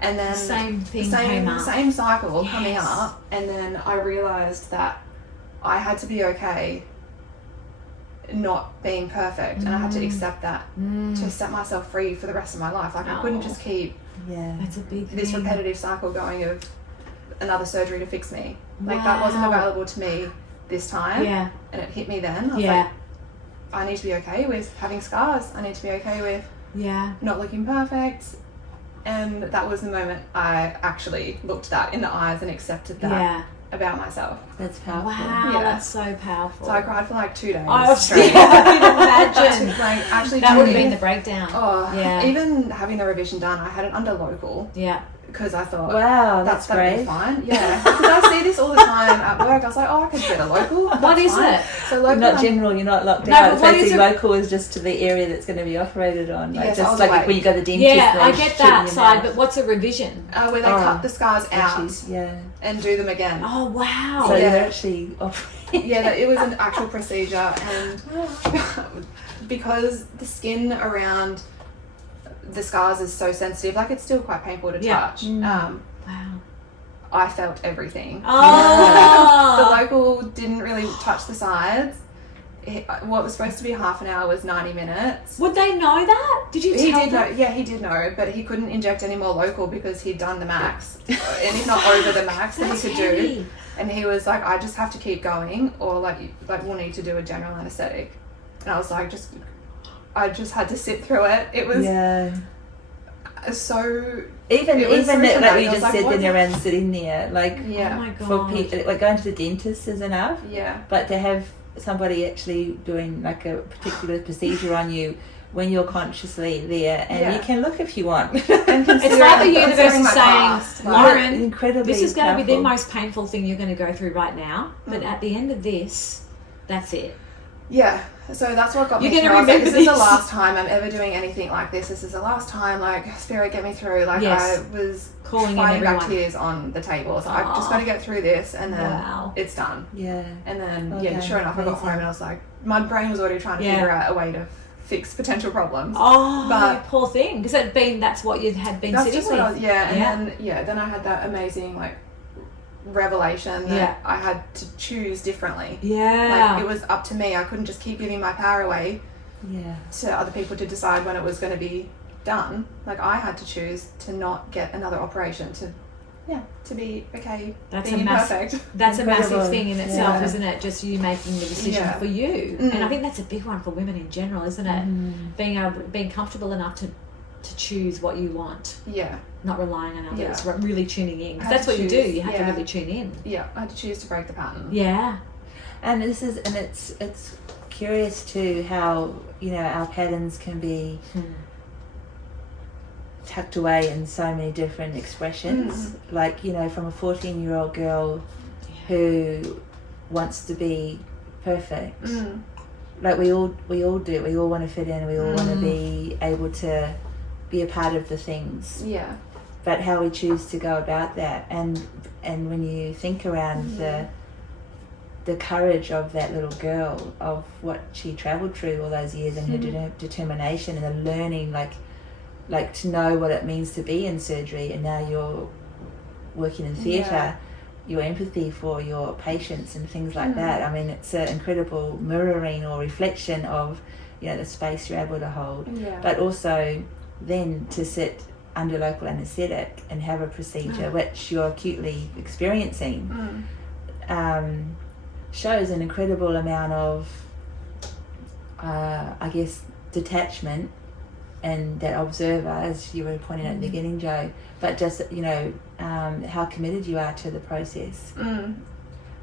And then same thing came up. Same cycle coming up. And then I realised that I had to be okay not being perfect, and I had to accept that to set myself free for the rest of my life. Like I couldn't just keep that's a big this thing. repetitive cycle going of another surgery to fix me. Like that wasn't available to me this time. And it hit me then. I was like, I need to be okay with having scars. I need to be okay with not looking perfect. And that was the moment I actually looked that in the eyes and accepted that about myself. That's powerful. Wow, that's so powerful. So I cried for like 2 days. I can imagine. Like actually, that would have been the breakdown. Even having the revision done, I had it under local. Because I thought, wow, that's that'd great. be fine. Because I see this all the time at work. I was like, oh, I could get a local. What is it? So local, not general. You're not locked No, out. but what is it? Local is just to the area that's going to be operated on. Like just like awake. when you go to the dentist. Yeah, I get that side. But what's a revision? where they cut the scars out and do them again. Oh wow! So they're actually operating. It was an actual procedure, and because the skin around the scars is so sensitive, like it's still quite painful to touch. Wow. I felt everything. Oh. The local didn't really touch the sides. What was supposed to be half an hour was 90 minutes. Would they know that? Did you He tell did them? know. Yeah, he did know, but he couldn't inject any more local because he'd done the max, and he's not over the max that he could do. And he was like, I just have to keep going, or like we'll need to do a general anesthetic. And I was like, I just had to sit through it. It was so. Even so that, like we traumatic. just said, when you're around sitting there, like Oh my God. for people, like going to the dentist is enough. But to have somebody actually doing like a particular procedure on you when you're consciously there, and you can look if you want. It's like the universe is saying, Lauren, incredibly this is going to be the powerful. most painful thing you're going to go through right now. But at the end of this, that's it. Yeah, so that's what got me You're through. gonna I was like, remember this is the this. last time I'm ever doing anything like this. This is the last time, like, Spirit, get me through. Like, Yes. I was Calling in fighting back everyone. tears on the table. So I've just got to get through this, and then Wow. it's done. Yeah. And then, Okay, sure enough, I got home and I was like, my brain was already trying to figure out a way to fix potential problems. Oh, But- poor thing. Because that's what you had been That's sitting just with. what I was, then I had that amazing, like, revelation that I had to choose differently. Like, it was up to me. I couldn't just keep giving my power away to other people to decide when it was going to be done. Like, I had to choose to not get another operation, to be okay, That's being a imperfect. That's a massive Incredible. thing in itself, Yeah. isn't it? Just you making the decision for you. And I think that's a big one for women in general, isn't it? Being comfortable enough to choose what you want, not relying on others, really tuning in. 'Cause Had that's to what you do. choose, You have to really tune in. Yeah, I had to choose to break the pattern. Yeah. And it's curious too how our patterns can be tucked away in so many different expressions. Like from a 14-year-old girl who wants to be perfect. Like we all do. We all want to fit in. We all want to be able to be a part of the things. Yeah. But how we choose to go about that, and when you think around the courage of that little girl, of what she travelled through all those years, and her determination and the learning, like like to know what it means to be in surgery, and now you're working in theatre, your empathy for your patients and things like that. I mean, it's an incredible mirroring or reflection of, you know, the space you're able to hold. Yeah. But also then to sit under local anaesthetic and have a procedure which you're acutely experiencing shows an incredible amount of, I guess, detachment and that observer, as you were pointing out at the beginning, Jo, but just, you know, how committed you are to the process,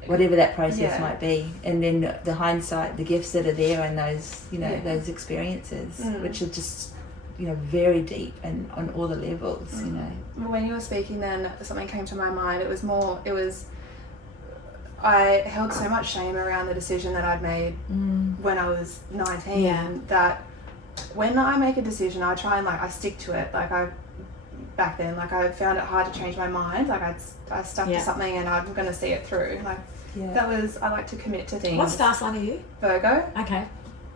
whatever that process might be, and then the hindsight, the gifts that are there, and those, you know, those experiences, which are just, you know, very deep and on all the levels, you know. When you were speaking then, something came to my mind. I held so much shame around the decision that I'd made when I was 19 that when I make a decision, I try and, like, I stick to it. Like, back then, like, I found it hard to change my mind. Like, I stuck to something and I'm going to see it through. Like, that was, I like to commit to things. What star sign are you? Virgo. Okay.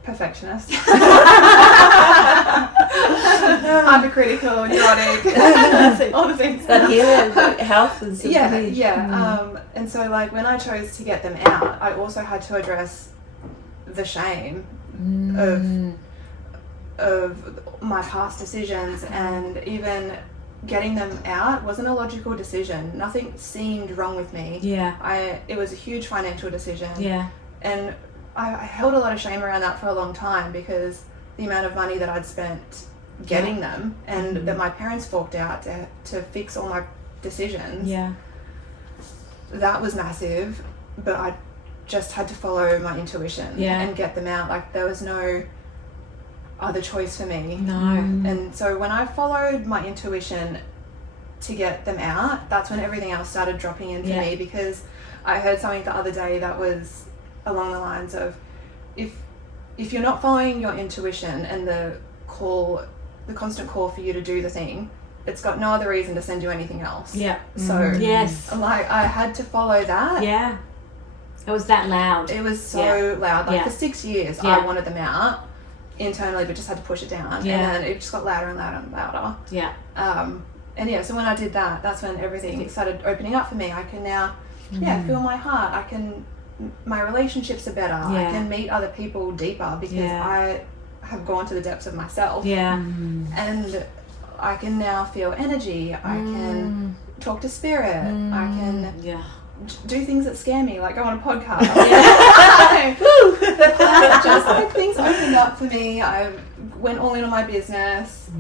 Perfectionist. Hypercritical, neurotic, all the things. But here, health is huge. And so, like, when I chose to get them out, I also had to address the shame of my past decisions, and even getting them out wasn't a logical decision. Nothing seemed wrong with me. It was a huge financial decision. And I held a lot of shame around that for a long time, because the amount of money that I'd spent getting them, and that my parents forked out to fix all my decisions, that was massive. But I just had to follow my intuition and get them out. Like, there was no other choice for me. And so when I followed my intuition to get them out, that's when everything else started dropping in for me, because I heard something the other day that was along the lines of, if you're not following your intuition and the constant call for you to do the thing, it's got no other reason to send you anything else. So like, I had to follow that. It was that loud. It was so loud. Like, for 6 years I wanted them out internally, but just had to push it down, and then it just got louder and louder and louder. So when I did that, that's when everything started opening up for me. I can now feel my heart. My relationships are better. I can meet other people deeper, because I have gone to the depths of myself. And I can now feel energy. I can talk to spirit. I can do things that scare me, like go on a podcast. Just like, things opened up for me. I went all in on my business.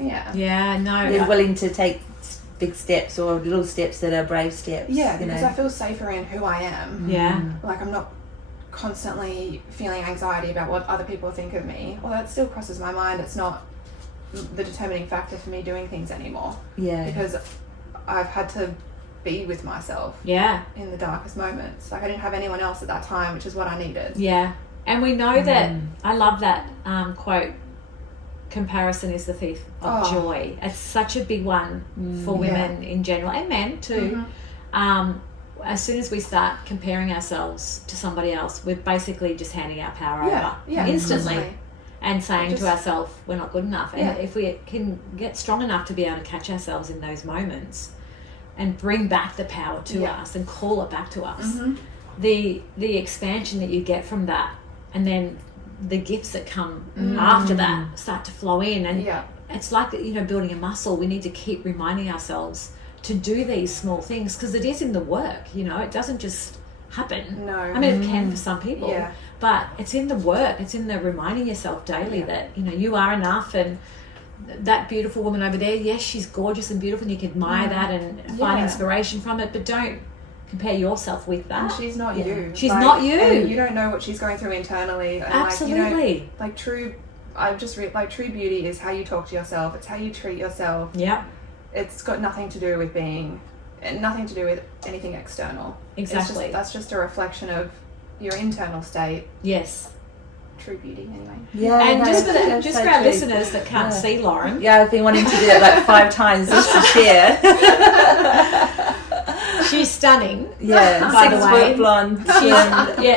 You're willing to take big steps, or little steps that are brave steps. Because I feel safer in who I am. Like, I'm not constantly feeling anxiety about what other people think of me. Well, that still crosses my mind. It's not the determining factor for me doing things anymore. Because I've had to be with myself in the darkest moments. Like, I didn't have anyone else at that time, which is what I needed. And we know that, I love that quote, comparison is the thief of joy. It's such a big one for women in general, and men too. As soon as we start comparing ourselves to somebody else, we're basically just handing our power over instantly, and saying to ourselves, we're not good enough. And if we can get strong enough to be able to catch ourselves in those moments and bring back the power to us and call it back to us, the expansion that you get from that, and then the gifts that come after that start to flow in. And it's like, you know, building a muscle. We need to keep reminding ourselves to do these small things, because it is in the work, you know. It doesn't just happen. I mean, it can for some people, but it's in the work. It's in the reminding yourself daily that, you know, you are enough. And that beautiful woman over there, yes, she's gorgeous and beautiful, and you can admire that and find inspiration from it, but don't compare yourself with that. And she's not you. She's not you. And you don't know what she's going through internally. And absolutely. Like, true beauty is how you talk to yourself. It's how you treat yourself. It's got nothing to do with anything external. Exactly. That's just a reflection of your internal state. True beauty, anyway. And just for our listeners that can't see Lauren. I've been wanting to do it like 5 times just to share. She's stunning. By the way, blonde.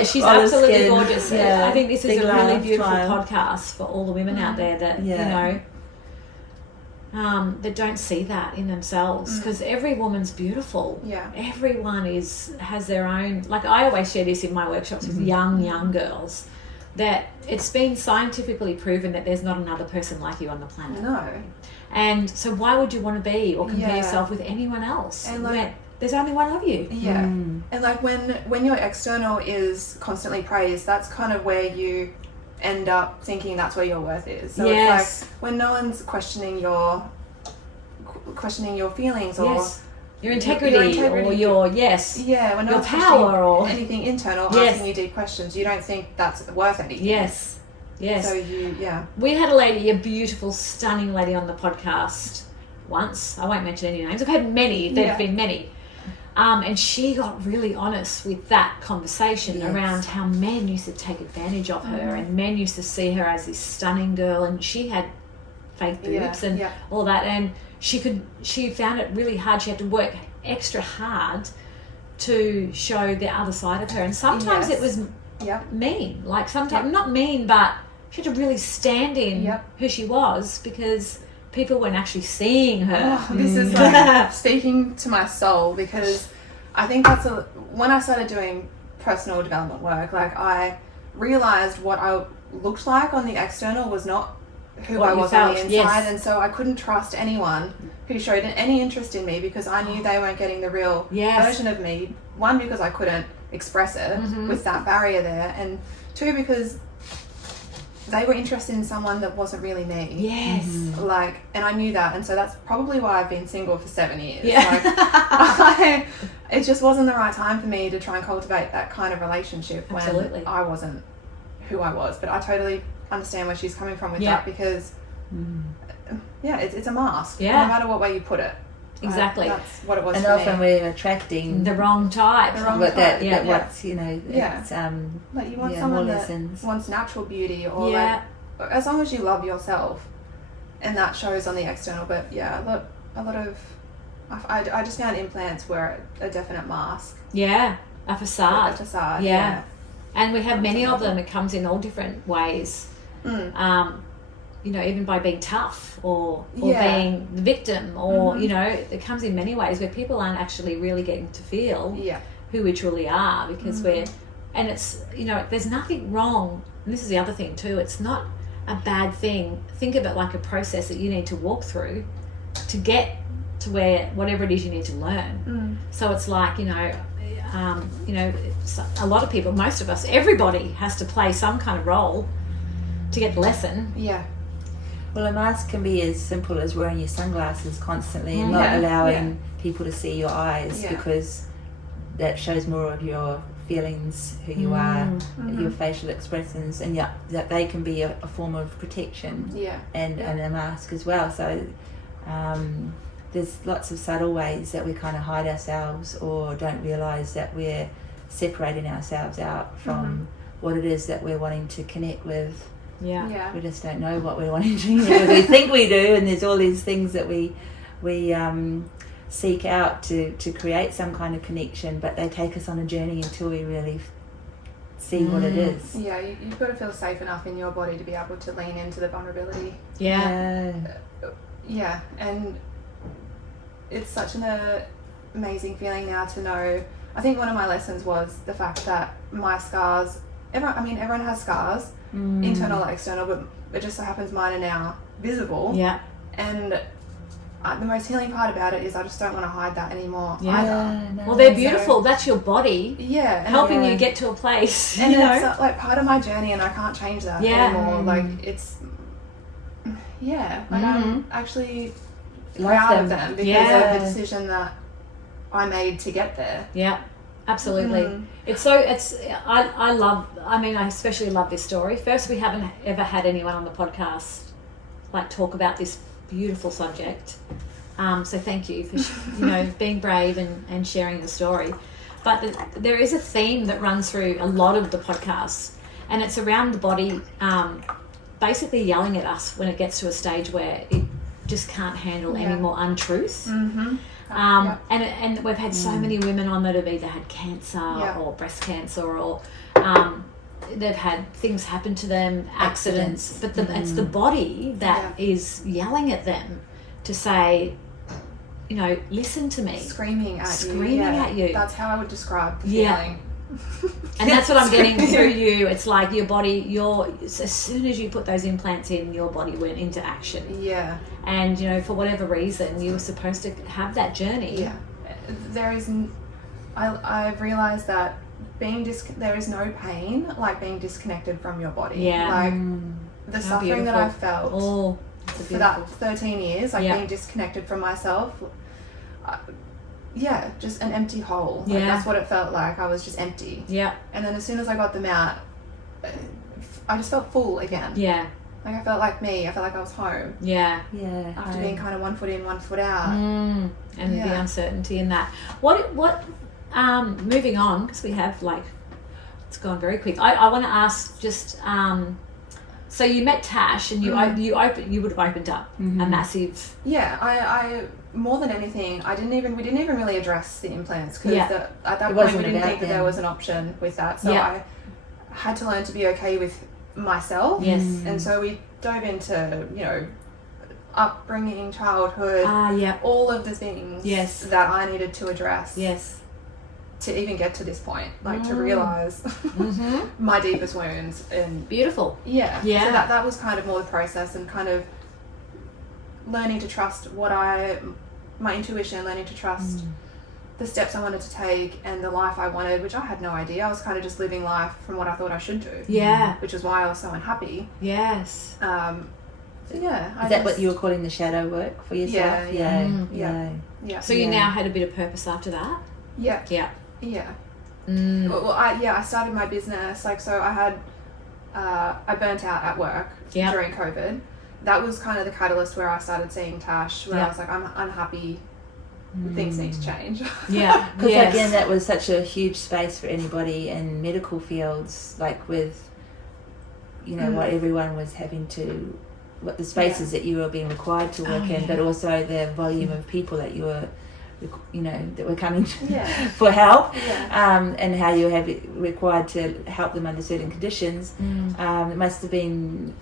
She's absolutely skin. gorgeous. I think this is a really beautiful podcast for all the women out there that you know, that don't see that in themselves, because every woman's beautiful. Yeah. Everyone has their own, like I always share this in my workshops with young girls, that it's been scientifically proven that there's not another person like you on the planet. No. And so why would you want to be or compare Yeah. yourself with anyone else? And like, when there's only one of you. yeah. And like when your external is constantly praised, that's kind of where you end up thinking that's where your worth is. So Yes. it's like when no one's questioning your feelings or Yes. Your integrity, or your when no your one's power questioning or anything internal, Yes. asking you deep questions, you don't think that's worth anything. yes. So you We had a beautiful, stunning lady on the podcast once. I won't mention any names. I've had many. There've been many. And she got really honest with that conversation around how men used to take advantage of her, and men used to see her as this stunning girl, and she had fake boobs and all that, and she found it really hard. She had to work extra hard to show the other side of her, and sometimes it was mean. Like sometimes not mean, but she had to really stand in who she was, because people weren't actually seeing her. Oh, this is like speaking to my soul, because I think that's when I started doing personal development work, like I realized what I looked like on the external was not who What I you was felt, on the inside, yes. and so I couldn't trust anyone who showed any interest in me, because I knew they weren't getting the real version of me. One, because I couldn't express it with that barrier there, and two, because they were interested in someone that wasn't really me. Yes. Like, and I knew that, and so that's probably why I've been single for 7 years. Yeah. Like, it just wasn't the right time for me to try and cultivate that kind of relationship when Absolutely. I wasn't who I was. But I totally understand where she's coming from with that, because it's a mask. Yeah. No matter what way you put it. Exactly. That's what it was And for often me. we're attracting The wrong type. The wrong but type. that what's it's Like you want more someone that lessons. wants natural beauty, or like, as long as you love yourself, and that shows on the external. But a lot of I just found implants were a definite mask. Yeah. A facade. A facade. Yeah. And we have many of them. It comes in all different ways. Even by being tough or being the victim, or it comes in many ways where people aren't actually really getting to feel who we truly are, because it's there's nothing wrong. And this is the other thing too, it's not a bad thing. Think of it like a process that you need to walk through to get to where whatever it is you need to learn. So it's like a lot of people, most of us, everybody has to play some kind of role to get the lesson. Well, a mask can be as simple as wearing your sunglasses constantly and not allowing people to see your eyes, because that shows more of your feelings, who you are, your facial expressions, and that they can be a form of protection and a mask as well. So there's lots of subtle ways that we kind of hide ourselves, or don't realise that we're separating ourselves out from what it is that we're wanting to connect with. We just don't know what we're wanting to connect with. We think we do, and there's all these things that we seek out to create some kind of connection, but they take us on a journey until we really see what it is. You've got to feel safe enough in your body to be able to lean into the vulnerability. Yeah, and it's such an amazing feeling now to know. I think one of my lessons was the fact that my scars, everyone has scars, internal or external, but it just so happens mine are now visible. And the most healing part about it is I just don't want to hide that anymore either. Well, they're beautiful. So, that's your body helping you get to a place. And it's like part of my journey, and I can't change that anymore. Like it's I'm actually proud of them because of the decision that I made to get there. Absolutely. I especially love this story. First, we haven't ever had anyone on the podcast talk about this beautiful subject. So thank you for being brave and sharing the story. But there is a theme that runs through a lot of the podcasts, and it's around the body basically yelling at us when it gets to a stage where it just can't handle any more untruth. And we've had so many women on that have either had cancer or breast cancer, or they've had things happen to them, accidents. But it's the body that is yelling at them to say, you know, listen to me. Screaming at you. That's how I would describe the Yeah. feeling. And that's what I'm getting through you. It's like your body, as soon as you put those implants in, your body went into action. Yeah. And, you know, for whatever reason, you were supposed to have that journey. Yeah. I've realised that there is no pain like being disconnected from your body. Yeah. Like the How suffering that beautiful. I felt Oh, for that 13 years, like Yeah. being disconnected from myself. Yeah, just an empty hole. Like Yeah. that's what it felt like. I was just empty. yeah, And then as soon as I got them out, I just felt full again. yeah, Like I felt like me. I felt like I was home yeah. Yeah. after being kind of 1 foot in, 1 foot out. And the Yeah. uncertainty in that. What moving on, because we have like, it's gone very quick. I want to ask just, so you met Tash and you would have opened up a massive. Yeah, I more than anything, we didn't even really address the implants because Yeah. at that It point we wasn't didn't about think that there them. was an option with that. So Yeah. I had to learn to be okay with myself. Yes. And so we dove into, you know, upbringing, childhood, Yeah. all of the things Yes. that I needed to address Yes. to even get to this point, like to realize my deepest wounds. And Beautiful. yeah, Yeah. so that was kind of more the process and kind of learning to trust my intuition, learning to trust the steps I wanted to take and the life I wanted, which I had no idea. I was kind of just living life from what I thought I should do. Yeah. Which is why I was so unhappy. Yes. So yeah. Is that what you were calling the shadow work for yourself? Yeah, Yeah. Yeah. So you Yeah. now had a bit of purpose after that? Yeah. Yeah. Yeah. Mm. Well, I started my business, like, so I had, I burnt out at work Yeah. during COVID. That was kind of the catalyst where I started seeing Tash, where Yeah. I was like, I'm unhappy, things need to change. Yeah. Because Yes. again, that was such a huge space for anybody in medical fields, like with, you know, what everyone was having to, what the spaces that you were being required to work in, but also the volume of people that you were, you know, that were coming Yeah. for help, Yeah. and how you have required to help them under certain conditions. It must have been,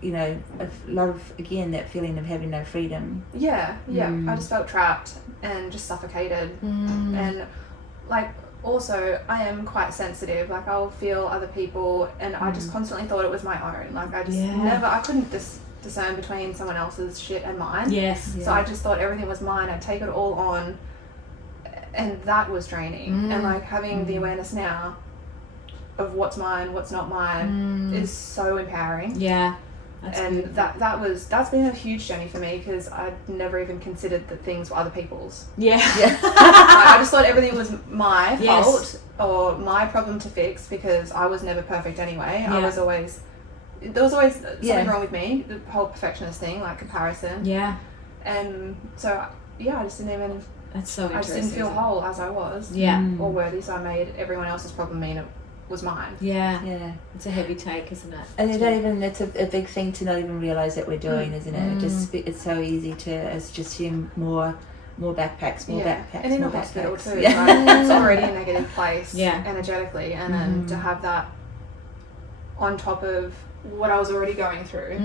you know, a lot of, again, that feeling of having no freedom. Yeah. I just felt trapped and just suffocated. And like, also I am quite sensitive, like I'll feel other people and I just constantly thought it was my own. Like I just I couldn't discern between someone else's shit and mine. Yes. So I just thought everything was mine. I'd take it all on, and that was draining. And like having the awareness now of what's mine, what's not mine, is so empowering. Yeah. That's And beautiful. that's been a huge journey for me because I'd never even considered that things were other people's. Yeah. I just thought everything was my Yes. fault or my problem to fix because I was never perfect anyway. Yeah. There was always something wrong with me, the whole perfectionist thing, like comparison. Yeah. And so, yeah, I just didn't even, That's so I interesting. just didn't feel whole as I was. Yeah. Or worthy, so I made everyone else's problem mean it was mine. Yeah. Yeah. It's a heavy take, isn't it? And you don't even, it's a big thing to not even realise that we're doing, isn't it? Just it's so easy to assume more backpacks, more backpacks, and in more a hospital backpacks. too, Yeah. right? It's already a negative place Yeah. energetically, and then to have that on top of what I was already going through.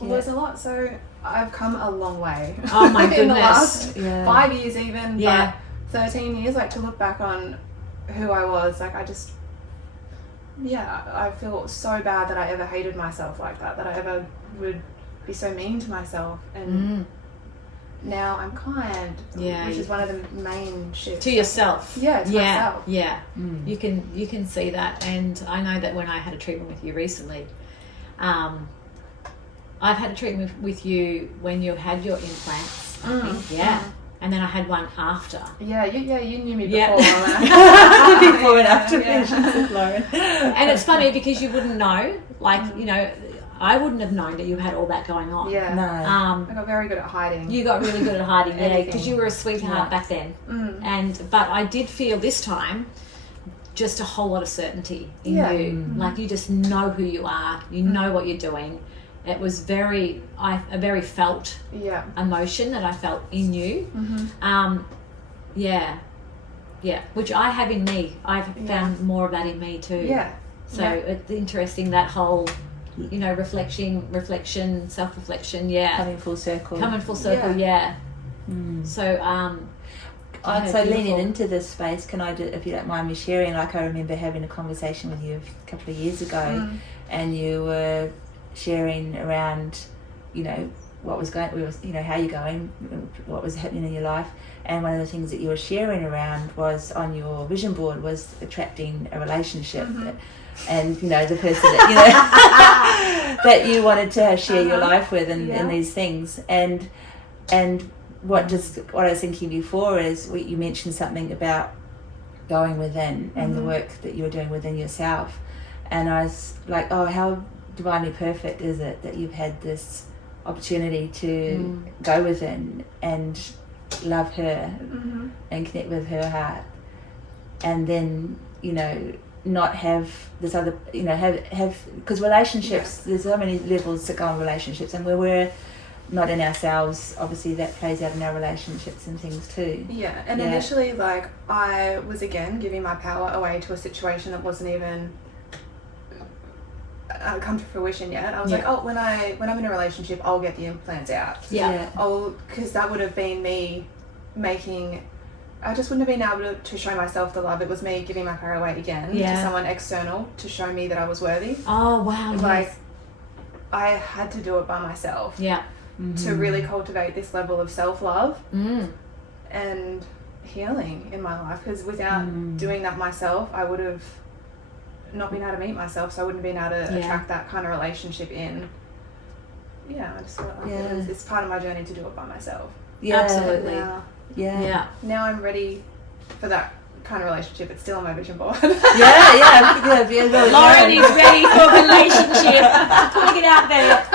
Well, there's a lot, so I've come a long way. Oh my in the goodness. last 5 years even, Yeah. but 13 years, like to look back on who I was, like I just, I feel so bad that I ever hated myself like that I ever would be so mean to myself, and now I'm kind, Yeah, which is one of the main shifts. To yourself. Yeah, to myself. Yeah. You can see that, and I know that when I had a treatment with you recently, I've had a treatment with you when you had your implants, I think. Yeah. And then I had one after. Yeah, you knew me before. Yeah. Before and after Yeah. patients with Lauren. And it's funny because you wouldn't know, like, you know, I wouldn't have known that you had all that going on. Yeah. No. I got very good at hiding. You got really good at hiding, yeah, Anything. because you were a sweetheart back then. But I did feel this time just a whole lot of certainty in you. Like you just know who you are, you know what you're doing. It was a very felt emotion that I felt in you. Which I have in me. I've found more of that in me too. Yeah. So it's interesting, that whole you know, reflection, self-reflection. Yeah, Coming full circle. Yeah. So So leaning into this space, can I, if you don't mind me sharing, like I remember having a conversation with you a couple of years ago, and you were sharing around, you know, what was going, you know, how you're going, what was happening in your life, and one of the things that you were sharing around was on your vision board was attracting a relationship, and you know, the person that you know that you wanted to share your life with, and these things, and what I was thinking before is you mentioned something about going within and the work that you were doing within yourself, and I was like, oh, how divinely perfect is it that you've had this opportunity to go within and love her and connect with her heart, and then, you know, not have this other, you know, have because relationships, there's so many levels that go on relationships, and where we're not in ourselves, obviously that plays out in our relationships and things too. And initially, like, I was again giving my power away to a situation that wasn't even come to fruition yet. I was like, oh, when I'm in a relationship, I'll get the implants out. Because that would have been me making, I just wouldn't have been able to show myself the love. It was me giving my power away again to someone external to show me that I was worthy. Oh wow. Like, I had to do it by myself to really cultivate this level of self-love and healing in my life, because without doing that myself, I would have not been able to meet myself, so I wouldn't have been able to attract that kind of relationship in. I just felt like it's part of my journey to do it by myself. Absolutely. Now I'm ready for that kind of relationship. It's still on my vision board. Lauren is ready for a relationship. Putting it out there.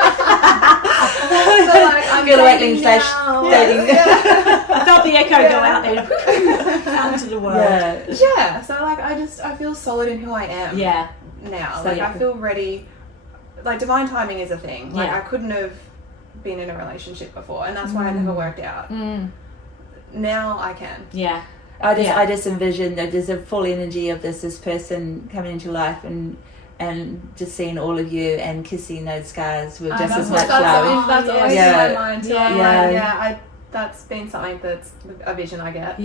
So like, I'm dating now. Dating. I felt the echo go out there. Out to the world. So like, I feel solid in who I am. Now. So like I feel ready. Like, divine timing is a thing. Like I couldn't have been in a relationship before, and that's why it never worked out. Now I can. I just envision that there's a full energy of this person coming into life, and just seeing all of you and kissing those scars with just as much love. That's always in my mind too. That's been something that's a vision I get.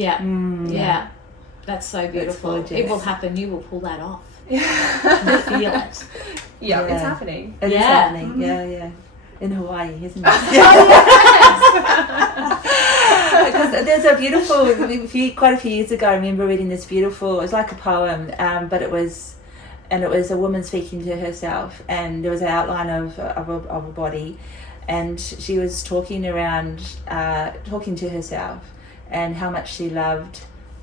That's so beautiful. It will happen. You will pull that off. You feel it. It's happening. It is happening. In Hawaii, isn't it? Because there's a beautiful, quite a few years ago, I remember reading this beautiful, it was like a poem, but it was a woman speaking to herself, and there was an outline of a body, and she was talking to herself, and how much she loved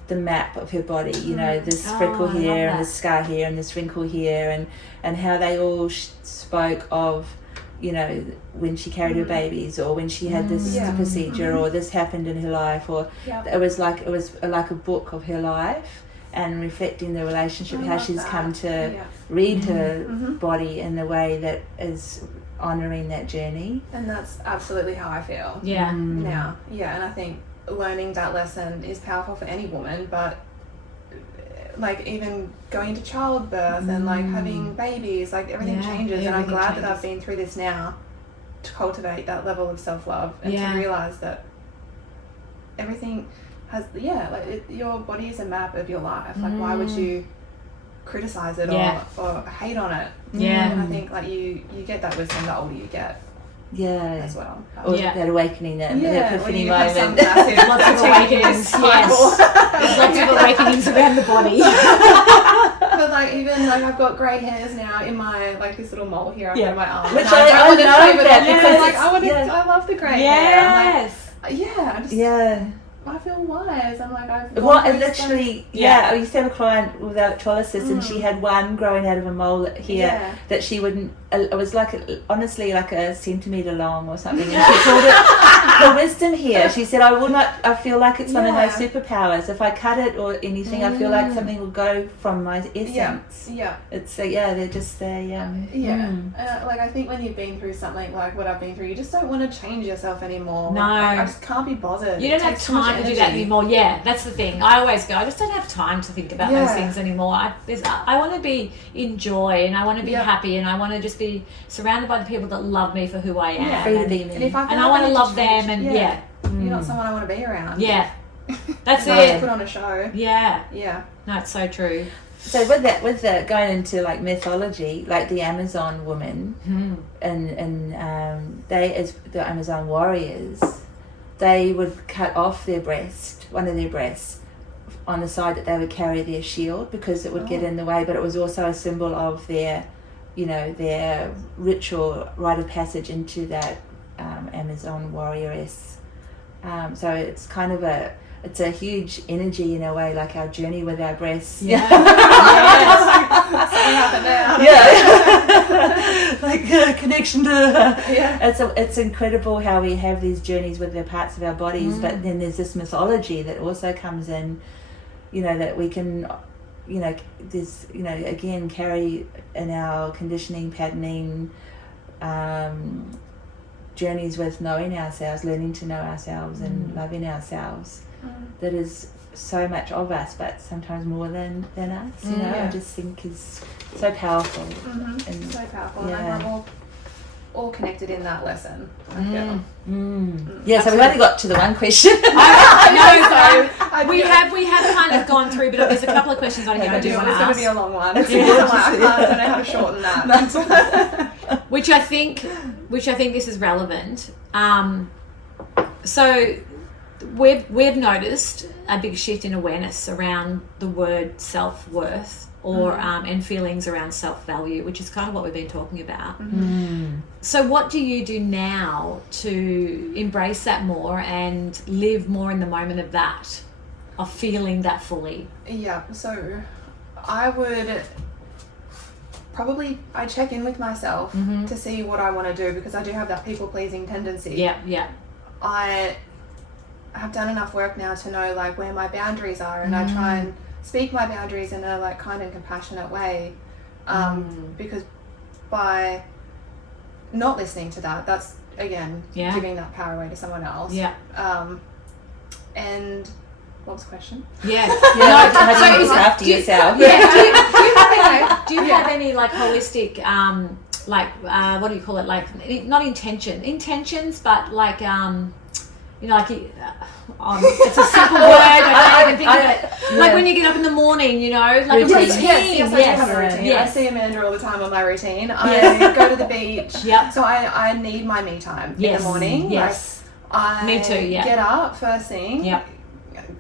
the map of her body, you know, this freckle here and this scar here and this wrinkle here, and how they all spoke of, you know, when she carried her babies, or when she had this procedure, or this happened in her life, or it was like a book of her life, and reflecting the relationship, how she's come to read her body in a way that is honouring that journey. And that's absolutely how I feel now. And I think learning that lesson is powerful for any woman, but like even going into childbirth and like having babies, like everything changes, and I'm glad that I've been through this now to cultivate that level of self-love and to realise that everything has your body is a map of your life. Like, why would you criticize it or hate on it? And I think like you get that wisdom the older you get. As well. Or that awakening, that epiphany moment. Lots of awakenings. Lots of awakenings around the body. But like, even like, I've got grey hairs now in my, like, this little mole here under my arm. Which I love that, because like, I love the grey hair. I'm like, I feel wise. I'm like, I've literally, I used to have a client with electrolysis, and she had one growing out of a mole here that she wouldn't. It was like honestly like a centimetre long or something, and she called it her wisdom here. She said, I feel like it's one of my superpowers. If I cut it or anything, I feel like something will go from my essence. It's they're just there. Like, I think when you've been through something like what I've been through, you just don't want to change yourself anymore. No, like, I just can't be bothered. You don't have time have to do that anymore. Yeah, that's the thing. I always go, I just don't have time to think about those things anymore. I want to be in joy, and I want to be happy, and I want to just be surrounded by the people that love me for who I am. Yeah. Free to be me. And if I and I want to love them, and you're not someone I want to be around. Yeah. That's it. Put on a show. Yeah. Yeah. No, it's so true. So with the going into like mythology, like the Amazon woman, and they as the Amazon warriors, they would cut off one of their breasts, on the side that they would carry their shield because it would get in the way. But it was also a symbol of their, their ritual rite of passage into that Amazon warrioress. So it's kind of it's a huge energy in a way, like our journey with our breasts. Yeah. Like connection to it's incredible how we have these journeys with the parts of our bodies, but then there's this mythology that also comes in, that we can, there's, again, carry in our conditioning, patterning, journeys with knowing ourselves, learning to know ourselves and loving ourselves. That is so much of us, but sometimes more than us. I just think is so powerful. And so powerful, and we're all connected in that lesson. I feel. Yeah, so we've only got to the one question. We have kind of gone through, but there's a couple of questions on here I do want to ask. It's going to be a long one. I don't know how to shorten that. Which I think this is relevant. So we've noticed a big shift in awareness around the word self-worth and feelings around self-value, which is kind of what we've been talking about. So what do you do now to embrace that more and live more in the moment of that, of feeling that fully? Yeah, so I would probably check in with myself to see what I want to do, because I do have that people-pleasing tendency. Yeah. I have done enough work now to know like where my boundaries are, and I try and speak my boundaries in a like kind and compassionate way, because by not listening to that's again giving that power away to someone else. And what was the question? How do you look after yourself? Do you have any like holistic what do you call it, like not intentions, but like it's a simple word. I don't even think of it. Like when you get up in the morning, like routine. A routine. Yes, I do have a routine. Yes. I see Amanda all the time on my routine. I go to the beach. So I need my me time in the morning. Yes. Like, Me too. Yeah. Get up first thing.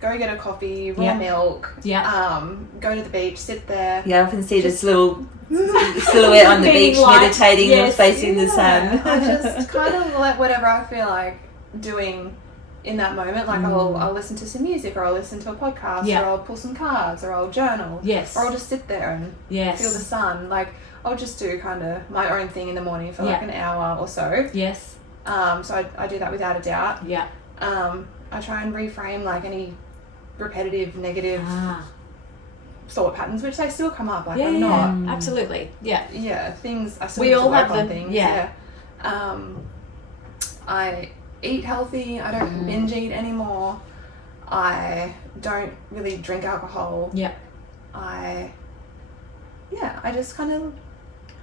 Go get a coffee, raw milk. Go to the beach, sit there. I often see this little silhouette on the beach, meditating, facing the sun. I just kind of let whatever I feel like doing in that moment, like I'll listen to some music, or I'll listen to a podcast, or I'll pull some cards, or I'll journal, or I'll just sit there and feel the sun. Like I'll just do kind of my own thing in the morning for like an hour or so. So I do that without a doubt. I try and reframe like any repetitive negative thought patterns, which they still come up. Like I'm not absolutely things I still we need all to work have on them. things. I eat healthy. I don't binge eat anymore. I don't really drink alcohol. I just kind of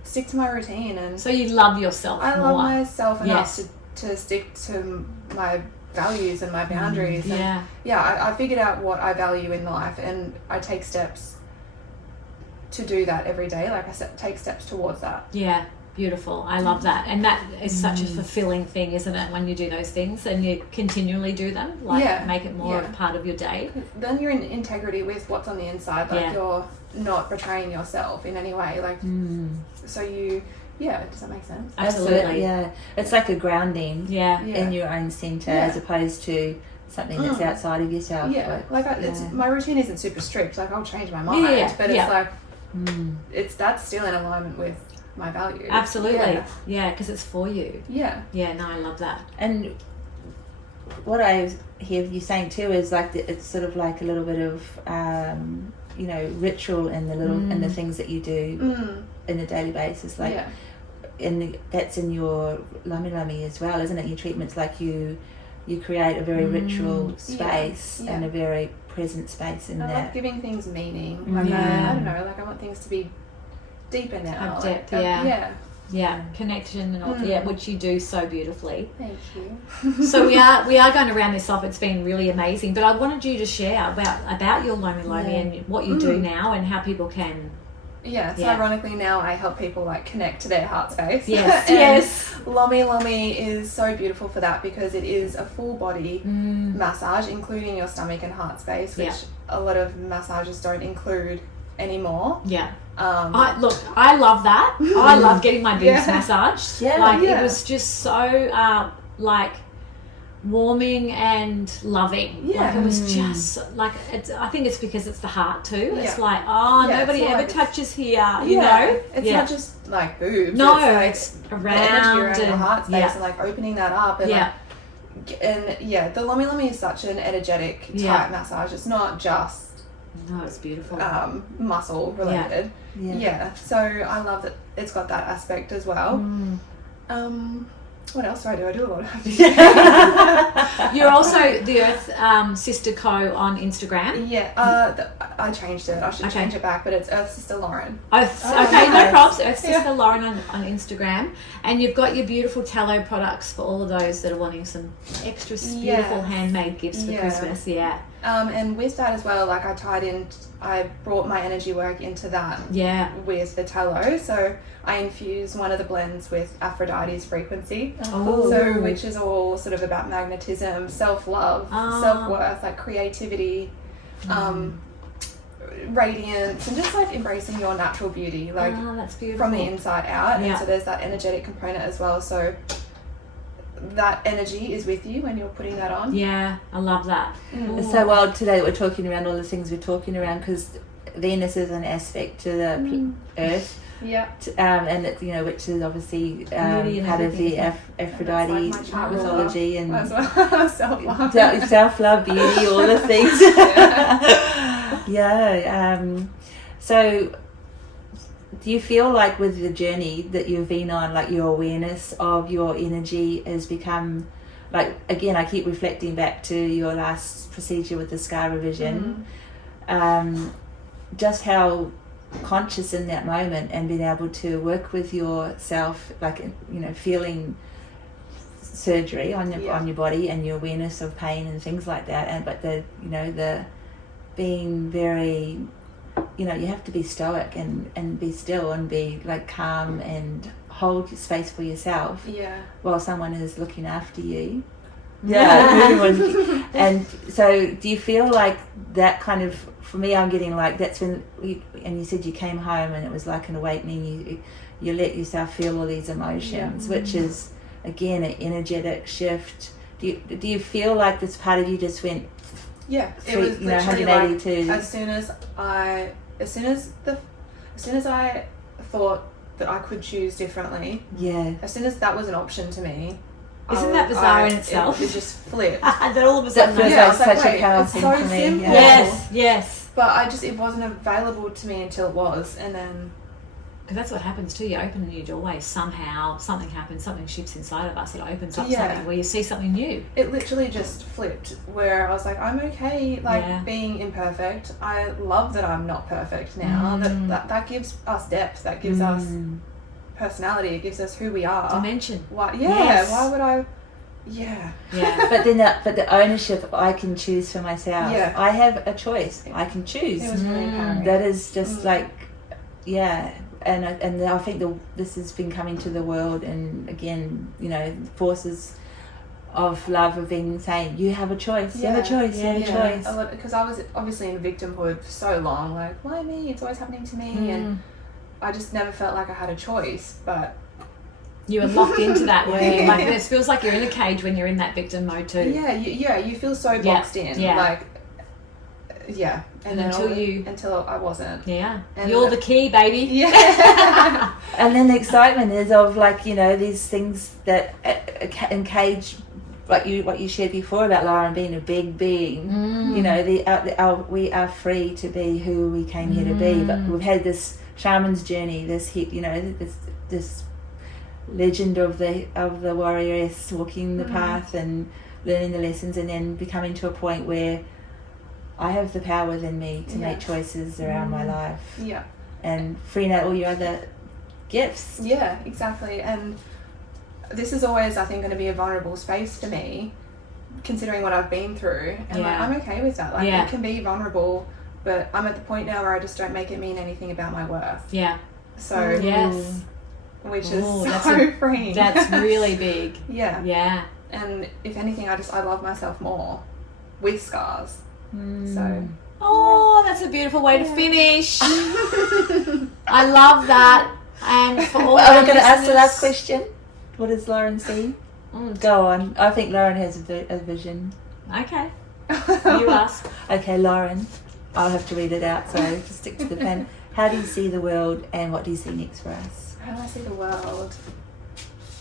stick to my routine, and so you love yourself. I more. love myself enough to stick to my values and my boundaries. I figured out what I value in life, and I take steps to do that every day. Like I take steps towards that. Beautiful. I love that. And that is such a fulfilling thing, isn't it, when you do those things and you continually do them, like make it more of part of your day. Then you're in integrity with what's on the inside, like you're not betraying yourself in any way, like so you does that make sense? Absolutely. It's like a grounding in your own centre as opposed to something that's outside of yourself. My routine isn't super strict, like I'll change my mind, but it's like that's still in alignment with my values. Absolutely. Because it's for you. No, I love that. And what I hear you saying too is like it's sort of like a little bit of ritual in the little in the things that you do in a daily basis, like that's in your lami as well, isn't it? Your treatments, like you you create a very ritual space Yeah. and a very present space in I that. love giving things meaning. Like Yeah. I don't know, like I want things to be deeper now. Have like, depth, yeah. yeah. Connection and all, Mm. which you do so beautifully. Thank you. So we are going to round this off. It's been really amazing, but I wanted you to share about your Lomi Lomi and what you do now and how people can. Yeah, so Yeah. ironically now I help people like connect to their heart space. Yes, And yes. Lomi Lomi is so beautiful for that because it is a full body massage, including your stomach and heart space, which a lot of massages don't include anymore. Yeah. I I love that. I love getting my boobs massaged. Yeah. It was just so warming and loving. Yeah. Like it was just like I think it's because it's the heart too. It's Yeah. like nobody it's ever like- touches here. You know. It's not just like boobs. No, like it's the around energy around the and- heart space yeah. and like opening that up and the Lomi Lomi is such an energetic type massage. It's not just No, it's beautiful. muscle related. Yeah. So I love that it's got that aspect as well. What else do? I do a lot of You're also the Earth Sister Co on Instagram. Yeah, I changed it. I should change it back, but it's Earth Sister Lauren. Okay, no props. Earth Sister Lauren on Instagram. And you've got your beautiful tallow products for all of those that are wanting some extra beautiful handmade gifts for Christmas. Yeah. And with that as well, like I brought my energy work into that. Yeah. With the tallow, so I infuse one of the blends with Aphrodite's frequency. Oh. So which is all sort of about magnetism, self-love, self-worth, like creativity, radiance, and just like embracing your natural beauty, like that's beautiful. from the inside out. Yeah. And so there's that energetic component as well. So that energy is with you when you're putting that on. Yeah, I love that. It's so wild today that we're talking around all the things we're talking around because Venus is an aspect to the Earth. Yeah. And it's, which is obviously and part of the That's Aphrodite like my chart mythology and as well. Self-love. self-love, beauty, all the things. So do you feel like with the journey that you've been on, like your awareness of your energy has become, like, again, I keep reflecting back to your last procedure with the scar revision, just how conscious in that moment and being able to work with yourself, like, feeling surgery on your body and your awareness of pain and things like that, and but the being very, you have to be stoic and be still and be like calm and hold space for yourself while someone is looking after you. And so do you feel like that kind of, for me, I'm getting like, that's when and you said you came home and it was like an awakening, you let yourself feel all these emotions, which is again an energetic shift. Do you feel like this part of you just went it was literally 180 like, as soon as I thought that I could choose differently, as soon as that was an option to me, Isn't that bizarre in itself? It just flipped. That all of a sudden, feels I like was like, such a wait, powerful it's so thing for me. simple. Yes. But it wasn't available to me until it was, and then Because that's what happens too. You open a new doorway, somehow something happens, something shifts inside of us. It opens up something where you see something new. it literally just flipped. Where I was like, I'm okay, being imperfect. I love that I'm not perfect now. That gives us depth. That gives us personality. It gives us who we are. Dimension. Why? Yeah. Yes. Why would I? Yeah. Yeah. But the ownership, I can choose for myself. Yeah. I have a choice. I can choose. It was really empowering. That is just like, and I think this has been coming to the world, and again, forces of love have been saying, you have a choice, you have a choice, you have a choice. Because I was obviously in victimhood for so long, like, why me? It's always happening to me, and I just never felt like I had a choice, but you were locked into that, weren't you? Like, it feels like you're in a cage when you're in that victim mode too. You feel so boxed in, and then until I wasn't. Yeah, and you're the key, baby. Yeah. And then the excitement is of these things that encage, what you shared before about Lauren being a big being. We are free to be who we came here to be, but we've had this shaman's journey, this legend of the warrioress walking the path and learning the lessons, and then becoming to a point where I have the power within me to make choices around my life. Yeah. And freeing out all your other gifts. Yeah, exactly. And this is always, I think, going to be a vulnerable space for me, considering what I've been through. And like, I'm okay with that. Like, it can be vulnerable, but I'm at the point now where I just don't make it mean anything about my worth. Yeah. So, yes. Which is so freeing. That's really big. Yeah. Yeah. And if anything, I love myself more with scars. So. Oh, that's a beautiful way to finish. I love that. And for all I'm going to ask the last question. What does Lauren see? Go on. I think Lauren has a vision. Okay. You ask. Okay, Lauren. I'll have to read it out, so just stick to the pen. How do you see the world, and what do you see next for us? How do I see the world?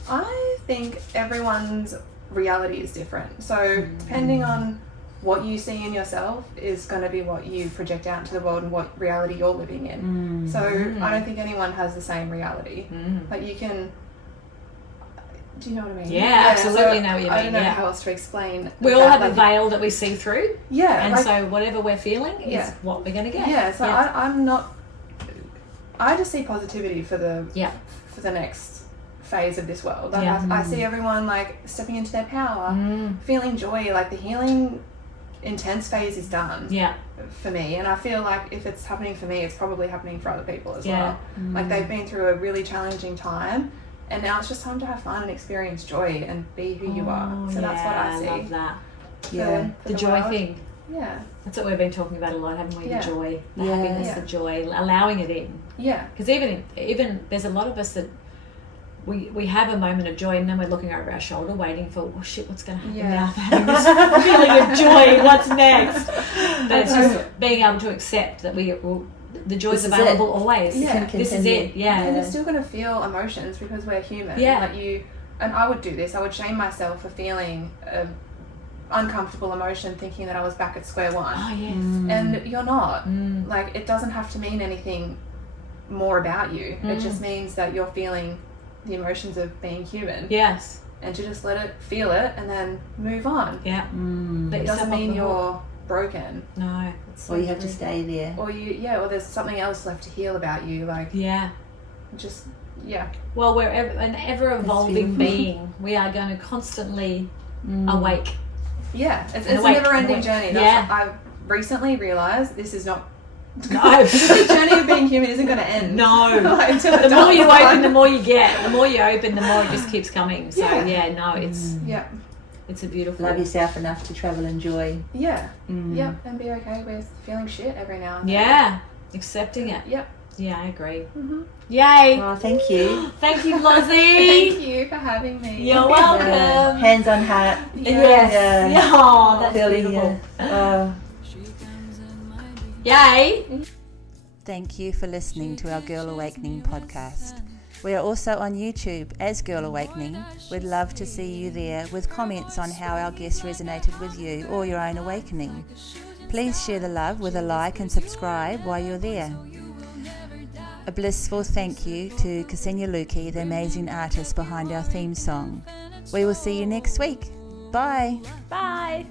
I think everyone's reality is different. So depending on what you see in yourself is going to be what you project out into the world and what reality you're living in. So I don't think anyone has the same reality. Like you can... Do you know what I mean? Yeah, absolutely know what you mean. I don't know how else to explain. We all have a veil that we see through. Yeah. And so whatever we're feeling is what we're going to get. Yeah, so I'm not... I just see positivity for the next phase of this world. Like I see everyone like stepping into their power, feeling joy, like the healing intense phase is done for me, and I feel like if it's happening for me, it's probably happening for other people as well. Like they've been through a really challenging time, and now it's just time to have fun and experience joy and be who you are. So that's what I see. I love that. For the joy world. thing. Yeah. That's what we've been talking about a lot, haven't we? Yeah. The joy, the happiness, the joy, allowing it in. Yeah. Because even there's a lot of us that we have a moment of joy, and then we're looking over our shoulder waiting for, oh shit, what's going to happen now? Having this feeling of joy, what's next? But it's just being able to accept that the joy's available always. Yeah. This is it. Yeah. And you're still going to feel emotions because we're human. Yeah. Like and I would do this. I would shame myself for feeling uncomfortable emotion, thinking that I was back at square one. Oh yes. And you're not. Like it doesn't have to mean anything more about you. It just means that you're feeling the emotions of being human. Yes. And to just let it, feel it, and then move on. Yeah. It doesn't mean you're broken. No. Or you have to stay there. Or or there's something else left to heal about you. Like just Well, we're an ever evolving being. We are going to constantly awake. Yeah, it's a never-ending journey. I've recently realised this is not... No. The journey of being human isn't going to end. No. Until the more you open, the more you get. The more you open, the more it just keeps coming. So, it's... Yeah. It's a beautiful... Love yourself enough to travel and joy. Yeah. Yeah, and be okay with feeling shit every now and then. Yeah. Accepting it. Yep. Yeah, I agree. Yay. Oh, thank you. Thank you, Lozzie. Thank you for having me. You're welcome. Hands on heart. Yes. Oh, that's Feeling, beautiful. Yay. Thank you for listening to our Girl Awakening podcast. We are also on YouTube as Girl Awakening. We'd love to see you there with comments on how our guests resonated with you or your own awakening. Please share the love with a like and subscribe while you're there. A blissful thank you to Ksenia Luki, the amazing artist behind our theme song. We will see you next week. Bye. Bye.